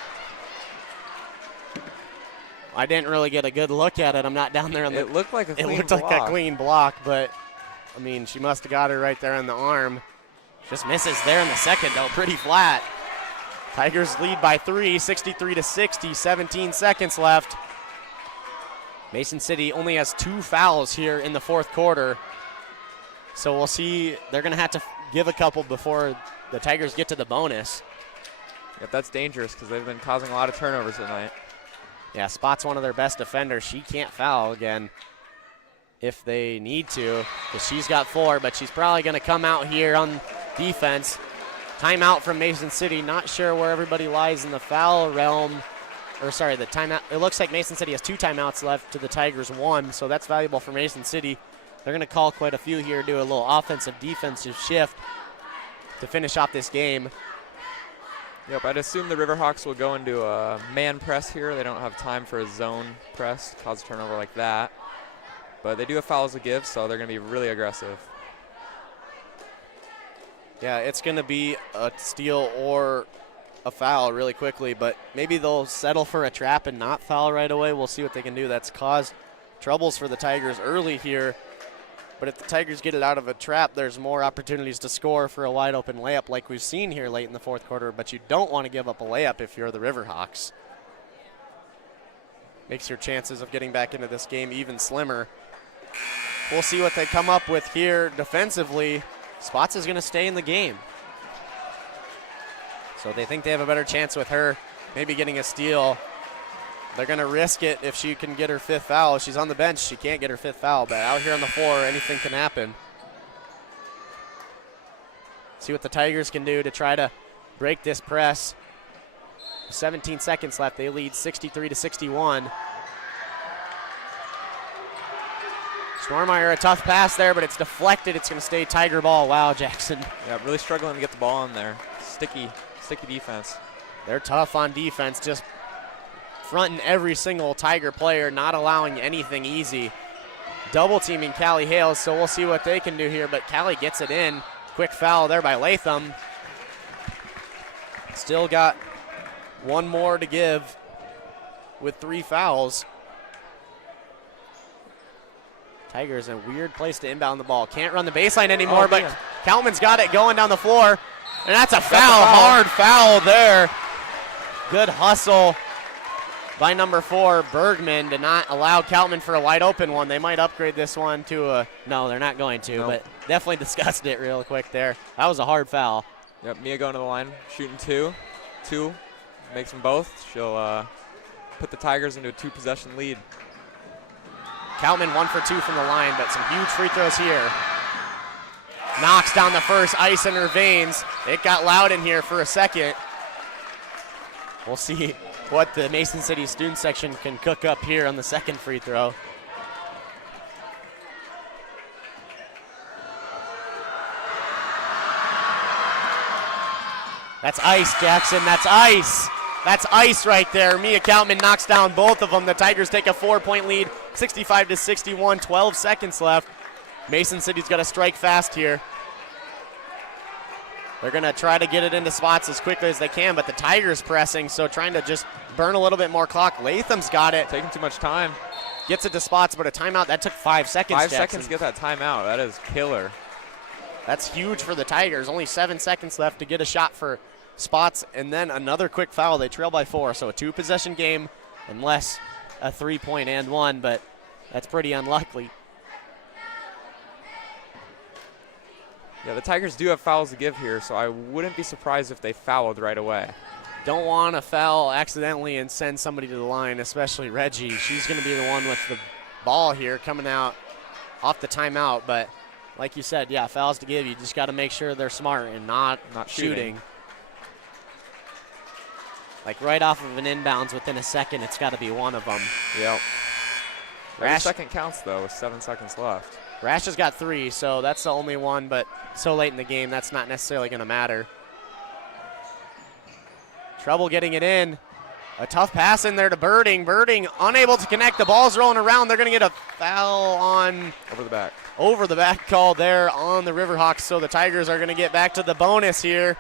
I didn't really get a good look at it. I'm not down there on the. It looked like a clean block. It looked like a clean block, but I mean, she must have got her right there on the arm. Just misses there in the second, though, pretty flat. Tigers lead by 3, 63-60, 17 seconds left. Mason City only has 2 fouls here in the fourth quarter. So we'll see. They're going to have to give a couple before the Tigers get to the bonus. Yep, that's dangerous because they've been causing a lot of turnovers tonight. Yeah, Spot's one of their best defenders. She can't foul again if they need to because she's got 4, but she's probably going to come out here on defense. Timeout from Mason City. Not sure where everybody lies in the foul realm. Or sorry, the timeout. It looks like Mason City has 2 timeouts left to the Tigers 1, so that's valuable for Mason City. They're going to call quite a few here, do a little offensive defensive shift to finish off this game. Yep, I'd assume the Riverhawks will go into a man press here. They don't have time for a zone press, cause a turnover like that. But they do have fouls to give, so they're going to be really aggressive. Yeah, it's going to be a steal or a foul really quickly, but maybe they'll settle for a trap and not foul right away. We'll see what they can do. That's caused troubles for the Tigers early here. But if the Tigers get it out of a trap, there's more opportunities to score for a wide open layup like we've seen here late in the fourth quarter, but you don't want to give up a layup if you're the Riverhawks. Makes your chances of getting back into this game even slimmer. We'll see what they come up with here defensively. Spots is going to stay in the game. So they think they have a better chance with her maybe getting a steal. They're going to risk it if she can get her 5th foul. If she's on the bench, she can't get her 5th foul, but out here on the floor, anything can happen. See what the Tigers can do to try to break this press. 17 seconds left. They lead 63-61. Schnormeyer, a tough pass there, but it's deflected. It's going to stay Tiger ball. Wow, Jackson. Yeah, really struggling to get the ball in there. Sticky defense. They're tough on defense, just fronting every single Tiger player, not allowing anything easy. Double teaming Callie Hales, so we'll see what they can do here, but Callie gets it in. Quick foul there by Latham. Still got 1 more to give with 3 fouls. Tigers in a weird place to inbound the ball. Can't run the baseline anymore, but Koutman's got it going down the floor. And that's a foul, hard foul there. Good hustle by number 4, Bergman, to not allow Koutman for a wide open one. They might upgrade this one to a, no, they're not going to, but definitely discussed it real quick there. That was a hard foul. Yep, Mia going to the line, shooting 2, makes them both. She'll put the Tigers into a 2-possession lead. Koutman 1 for 2 from the line, but some huge free throws here. Knocks down the first, ice in her veins. It got loud in here for a second. We'll see what the Mason City student section can cook up here on the second free throw. That's ice, Jackson. That's ice. That's ice right there. Mia Koutman knocks down both of them. The Tigers take a 4-point lead, 65-61, 12 seconds left. Mason City's got to strike fast here. They're going to try to get it into spots as quickly as they can, but the Tigers pressing, so trying to just burn a little bit more clock. Latham's got it. Taking too much time. Gets it to spots, but a timeout. That took 5 seconds, 5 Jackson. seconds to get that timeout. That is killer. That's huge for the Tigers. Only 7 seconds left to get a shot for spots, and then another quick foul. They trail by 4, so a 2-possession game unless a 3-point and 1, but that's pretty unlikely. Yeah, the Tigers do have fouls to give here, so I wouldn't be surprised if they fouled right away. Don't want to foul accidentally and send somebody to the line, especially Reggie. She's going to be the one with the ball here coming out off the timeout, but like you said, yeah, fouls to give. You just got to make sure they're smart and not shooting. Like right off of an inbounds within a second, it's got to be one of them. Yep. Every Rash, second counts, though, with 7 seconds left. Rash has got 3, so that's the only one, but so late in the game, that's not necessarily going to matter. Trouble getting it in. A tough pass in there to Birding. Birding unable to connect. The ball's rolling around. They're going to get a foul on over the back call there on the Riverhawks, so the Tigers are going to get back to the bonus here.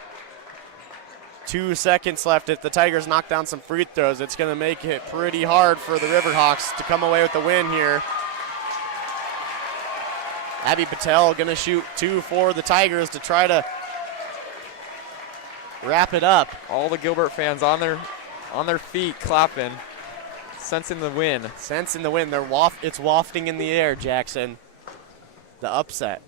2 seconds left. If the Tigers knock down some free throws, it's going to make it pretty hard for the Riverhawks to come away with the win here. Abby Patel going to shoot 2 for the Tigers to try to wrap it up. All the Gilbert fans on their feet clapping, sensing the win. Sensing the win. It's wafting in the air, Jackson. The upset.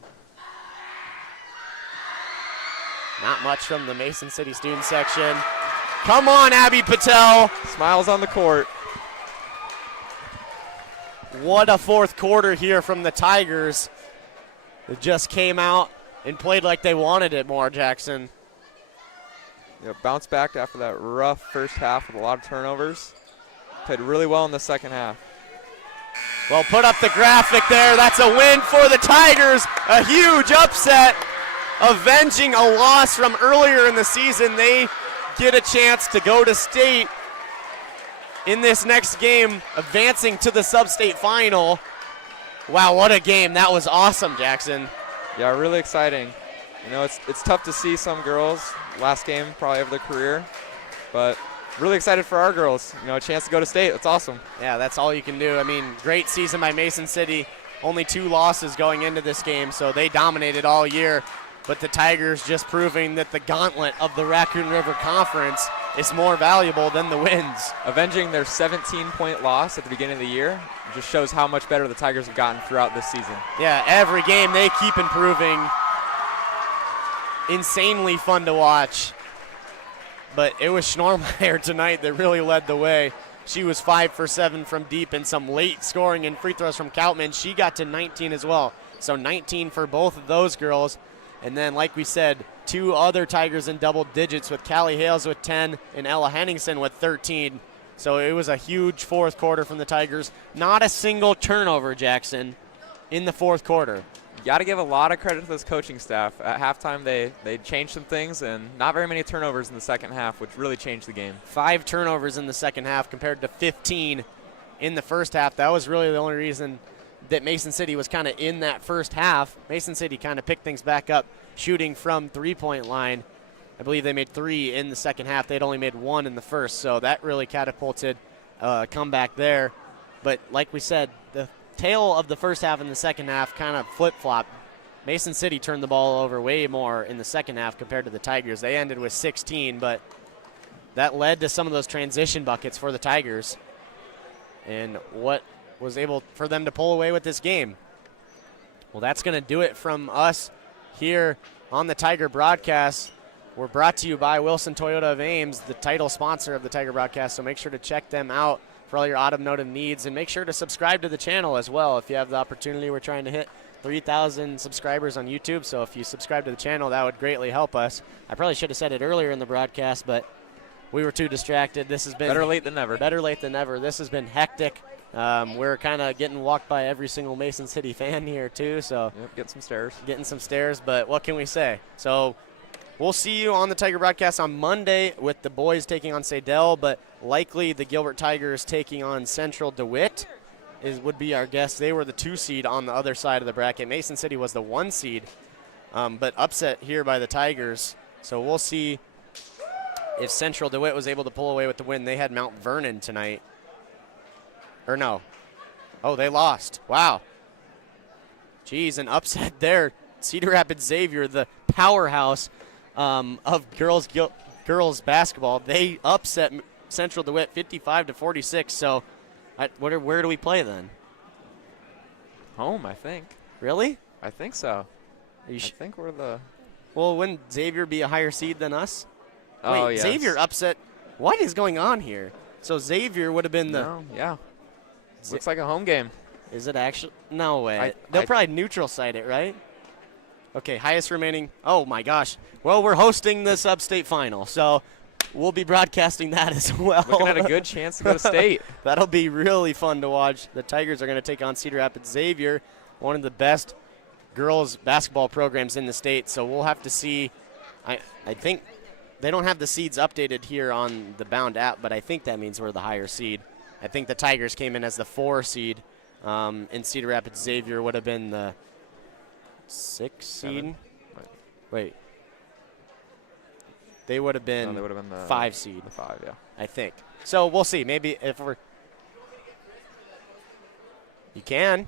Not much from the Mason City student section. Come on, Abby Patel. Smiles on the court. What a fourth quarter here from the Tigers. They just came out and played like they wanted it more, Jackson. Yeah, bounced back after that rough first half with a lot of turnovers. Played really well in the second half. Well, put up the graphic there. That's a win for the Tigers. A huge upset. Avenging a loss from earlier in the season. They get a chance to go to state in this next game, advancing to the Substate final. Wow, what a game. That was awesome, Jackson. Yeah, really exciting. You know, it's tough to see some girls last game probably of their career, but really excited for our girls. You know, a chance to go to state. That's awesome. Yeah, that's all you can do. I mean, great season by Mason City. Only 2 losses going into this game, so they dominated all year. But the Tigers just proving that the gauntlet of the Raccoon River Conference is more valuable than the wins. Avenging their 17-point loss at the beginning of the year just shows how much better the Tigers have gotten throughout this season. Yeah, every game they keep improving. Insanely fun to watch. But it was Schnormeyer tonight that really led the way. She was 5 for 7 from deep and some late scoring and free throws from Koutman. She got to 19 as well. So 19 for both of those girls. And then, like we said, 2 other Tigers in double digits with Callie Hales with 10 and Ella Henningsen with 13. So it was a huge fourth quarter from the Tigers. Not a single turnover, Jackson, in the fourth quarter. You got to give a lot of credit to this coaching staff. At halftime, they changed some things, and not very many turnovers in the second half, which really changed the game. 5 turnovers in the second half compared to 15 in the first half. That was really the only reason that Mason City was kind of in that first half. Mason City kind of picked things back up, shooting from three-point line. I believe they made 3 in the second half. They'd only made 1 in the first, so that really catapulted a comeback there. But like we said, the tail of the first half and the second half kind of flip-flopped. Mason City turned the ball over way more in the second half compared to the Tigers. They ended with 16, but that led to some of those transition buckets for the Tigers. And what was able for them to pull away with this game. Well, that's going to do it from us here on the Tiger broadcast. We're brought to you by Wilson Toyota of Ames, the title sponsor of the Tiger broadcast, so make sure to check them out for all your automotive needs, and make sure to subscribe to the channel as well if you have the opportunity. We're trying to hit 3,000 subscribers on YouTube, so if you subscribe to the channel, that would greatly help us. I probably should have said it earlier in the broadcast, but we were too distracted. This has been better late than never. Better late than never. This has been hectic. We're kind of getting walked by every single Mason City fan here too, so yep, get some stares. Getting some stares, but what can we say? So we'll see you on the Tiger broadcast on Monday with the boys taking on Sadell, but likely the Gilbert Tigers taking on Central DeWitt would be our guess. They were the 2 seed on the other side of the bracket. Mason City was the 1 seed, but upset here by the Tigers. So we'll see if Central DeWitt was able to pull away with the win. They had Mount Vernon tonight. Or no. Oh, they lost. Wow. Geez, an upset there. Cedar Rapids Xavier, the powerhouse of girls basketball, they upset Central DeWitt 55-46. So where do we play then? Home, I think. Really? I think so. I think we're the. Well, wouldn't Xavier be a higher seed than us? Oh, wait, yes. Xavier upset. What is going on here? So Xavier would have been the. No, yeah. Looks like a home game. Is it actually? No way. They'll probably neutral site it, right? Okay, highest remaining. Oh, my gosh. Well, we're hosting the Substate final, so we'll be broadcasting that as well. Looking at a good chance to go to state. That'll be really fun to watch. The Tigers are going to take on Cedar Rapids Xavier, one of the best girls basketball programs in the state, so we'll have to see. I think they don't have the seeds updated here on the Bound app, but I think that means we're the higher seed. I think the Tigers came in as the 4 seed, and Cedar Rapids Xavier would have been the 6 seed. Wait. They would have been, No, they would have been the 5 seed. The 5, yeah. I think. So we'll see. Maybe if we're. You can.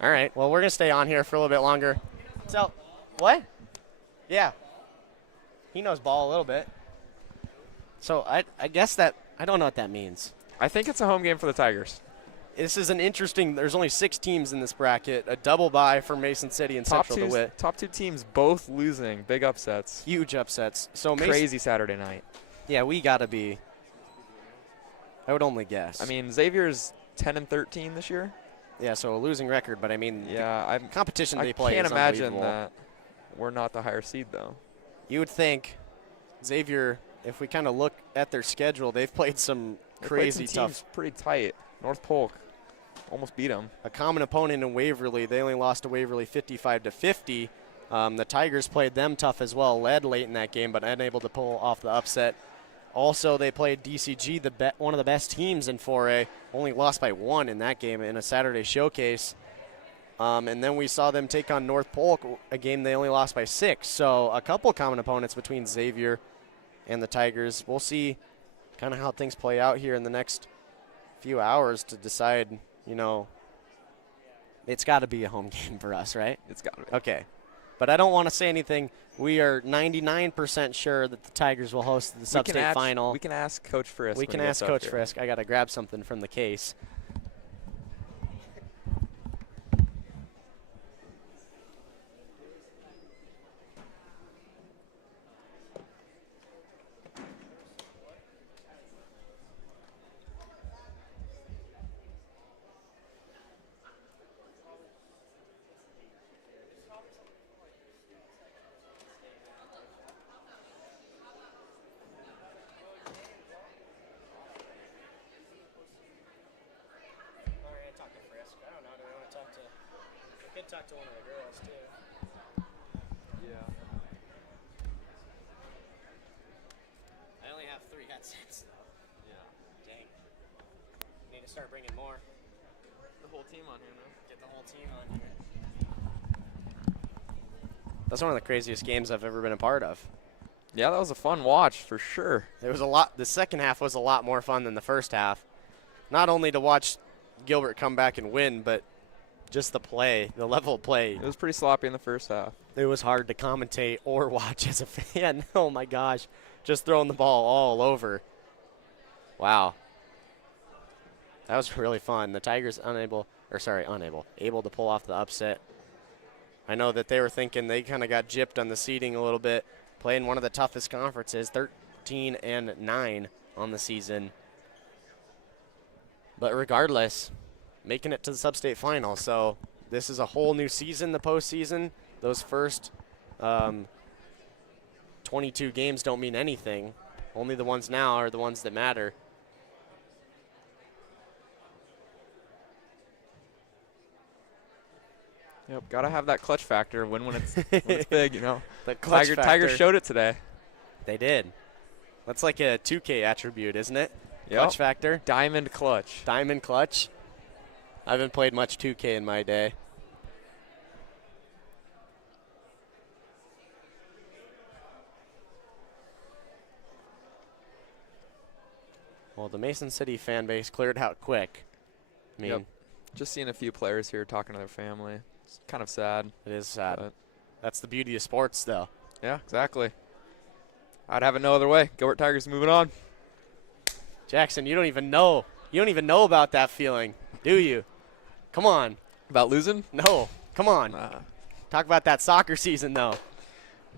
All right. Well, we're going to stay on here for a little bit longer. So, what? Yeah. He knows ball a little bit. So I guess that, I don't know what that means. I think it's a home game for the Tigers. This is an interesting, there's only 6 teams in this bracket. A double bye for Mason City and Central DeWitt. Top 2 teams both losing. Big upsets. Huge upsets. So Crazy Saturday night. Yeah, we got to be, I would only guess. I mean, Xavier's 10-13 this year. Yeah, so a losing record, but I mean, yeah, competition they play I can't is imagine unbelievable. that we're not the higher seed, though. You would think Xavier, if we kind of look at their schedule, they've played some crazy tough. Teams pretty tight. North Polk almost beat them. A common opponent in Waverly. They only lost to Waverly 55-50. The Tigers played them tough as well, led late in that game, but unable to pull off the upset. Also, they played DCG, one of the best teams in 4A, only lost by 1 in that game in a Saturday showcase. And then we saw them take on North Polk, a game they only lost by 6. So a couple common opponents between Xavier and the Tigers. We'll see kind of how things play out here in the next few hours to decide, you know, it's got to be a home game for us, right? It's got to be. Okay. But I don't want to say anything. We are 99% sure that the Tigers will host the Substate final. We can ask Coach Frisk. We can ask Coach Frisk. I got to grab something from the case. Talk to one of the girls too. Yeah. I only have 3 headsets though. Yeah. Dang. Need to start bringing more. The whole team on here, man. Get the whole team on here. That's one of the craziest games I've ever been a part of. Yeah, that was a fun watch for sure. It was a lot. The second half was a lot more fun than the first half. Not only to watch Gilbert come back and win, but just the play, the level of play. It was pretty sloppy in the first half. It was hard to commentate or watch as a fan. Oh, my gosh. Just throwing the ball all over. Wow. That was really fun. The Tigers able to pull off the upset. I know that they were thinking they kind of got gypped on the seeding a little bit, playing one of the toughest conferences, 13-9 on the season. But regardless, making it to the Substate final. So this is a whole new season, the postseason. Those first 22 games don't mean anything. Only the ones now are the ones that matter. Yep, gotta have that clutch factor. Win when it's big, you know. The clutch factor. Tiger showed it today. They did. That's like a 2K attribute, isn't it? Yep. Clutch factor. Diamond clutch. Diamond clutch. I haven't played much 2K in my day. Well, the Mason City fan base cleared out quick. I mean, Yep. Just seeing a few players here talking to their family. It's kind of sad. it is sad. But That's the beauty of sports, though. yeah, exactly. I'd have it no other way. Gilbert Tigers moving on. Jackson, you don't even know. You don't even know about that feeling, do you? Come on. About losing? No. Come on. Nah. Talk about that soccer season, though.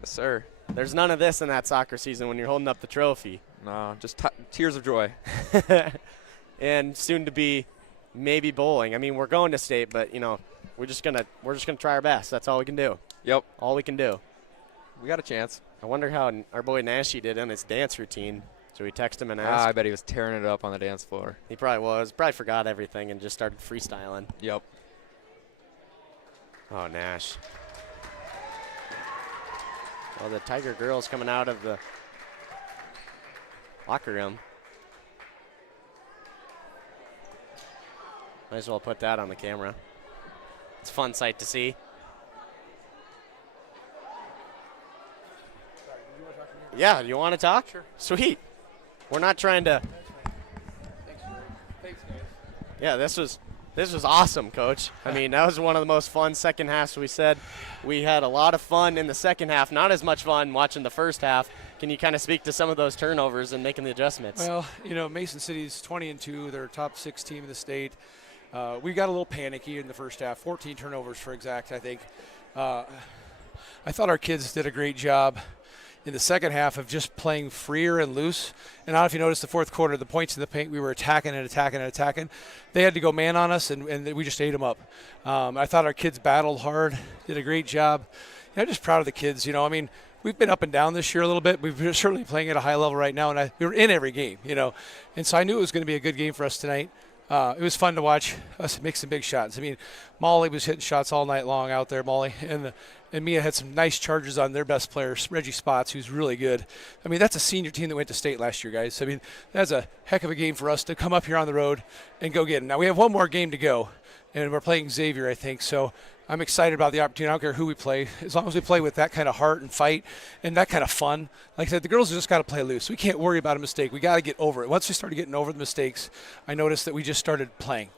Yes, sir. There's none of this in that soccer season when you're holding up the trophy. No, just tears of joy. And soon to be maybe bowling. I mean, we're going to state, but you know, we're just gonna try our best. That's all we can do. Yep. All we can do. We got a chance. I wonder how our boy Nashi did on his dance routine. Should we text him and ask? I bet he was tearing it up on the dance floor. He probably was. Probably forgot everything and just started freestyling. Yep. Oh, Nash. Well, the Tiger girls coming out of the locker room. Might as well put that on the camera. It's a fun sight to see. Yeah, you want to talk? Sure. Sweet. We're not trying to. Thanks, guys. Yeah, this was awesome, Coach. I mean, that was one of the most fun second halves we said. We had a lot of fun in the second half, not as much fun watching the first half. Can you kind of speak to some of those turnovers and making the adjustments? Well, you know, Mason City's 20-2. They're a top 6 team in the state. We got a little panicky in the first half. 14 turnovers for exact, I think. I thought our kids did a great job in the second half of just playing freer and loose. And I don't know if you noticed the fourth quarter, the points in the paint, we were attacking and attacking and attacking. They had to go man on us, and we just ate them up. I thought our kids battled hard, did a great job. I'm just proud of the kids. You know, I mean, we've been up and down this year a little bit. We're certainly playing at a high level right now, and we were in every game, you know. And so I knew it was going to be a good game for us tonight. It was fun to watch us make some big shots. I mean, Molly was hitting shots all night long out there, Molly. And Mia had some nice charges on their best player, Reggie Spots, who's really good. I mean, that's a senior team that went to state last year, guys. I mean, that's a heck of a game for us to come up here on the road and go get it. Now, we have one more game to go, and we're playing Xavier, I think. So I'm excited about the opportunity. I don't care who we play. As long as we play with that kind of heart and fight and that kind of fun. Like I said, the girls have just got to play loose. We can't worry about a mistake. We got to get over it. Once we started getting over the mistakes, I noticed that we just started playing.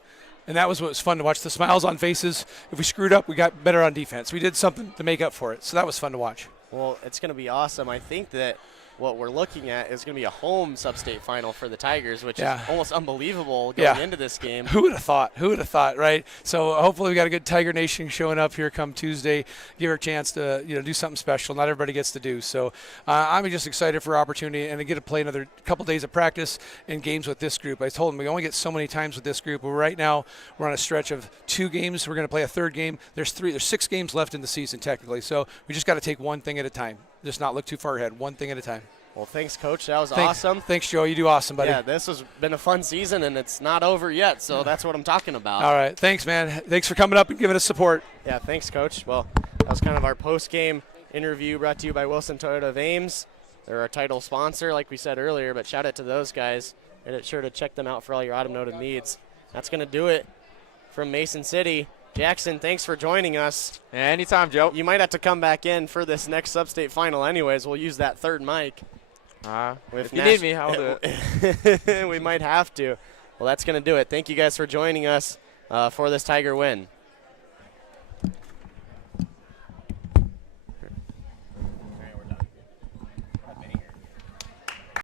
And that was what was fun to watch, the smiles on faces. If we screwed up, we got better on defense. We did something to make up for it. So that was fun to watch. Well, it's going to be awesome. I think that what we're looking at is going to be a home Substate final for the Tigers, which is almost unbelievable going into this game. Who would have thought? Who would have thought, right? So hopefully we got a good Tiger Nation showing up here come Tuesday. Give her a chance to do something special. Not everybody gets to do. So I'm just excited for opportunity and to get to play another couple days of practice and games with this group. I told them we only get so many times with this group. But right now we're on a stretch of 2 games. We're going to play a third game. There's 6 games left in the season technically. So we just got to take one thing at a time. Just not look too far ahead. One thing at a time. Well, thanks, Coach. That was awesome. Thanks, Joe. You do awesome, buddy. Yeah, this has been a fun season, and it's not over yet, so that's what I'm talking about. All right. Thanks, man. Thanks for coming up and giving us support. Yeah, thanks, Coach. Well, that was kind of our post-game interview brought to you by Wilson Toyota of Ames. They're our title sponsor, like we said earlier, but shout out to those guys. And sure to check them out for all your automotive needs. That's going to do it from Mason City. Jackson, thanks for joining us. Yeah, anytime, Joe. You might have to come back in for this next Substate final anyways. We'll use that third mic. If you need me, I'll do it. We might have to. Well, that's going to do it. Thank you guys for joining us for this Tiger win.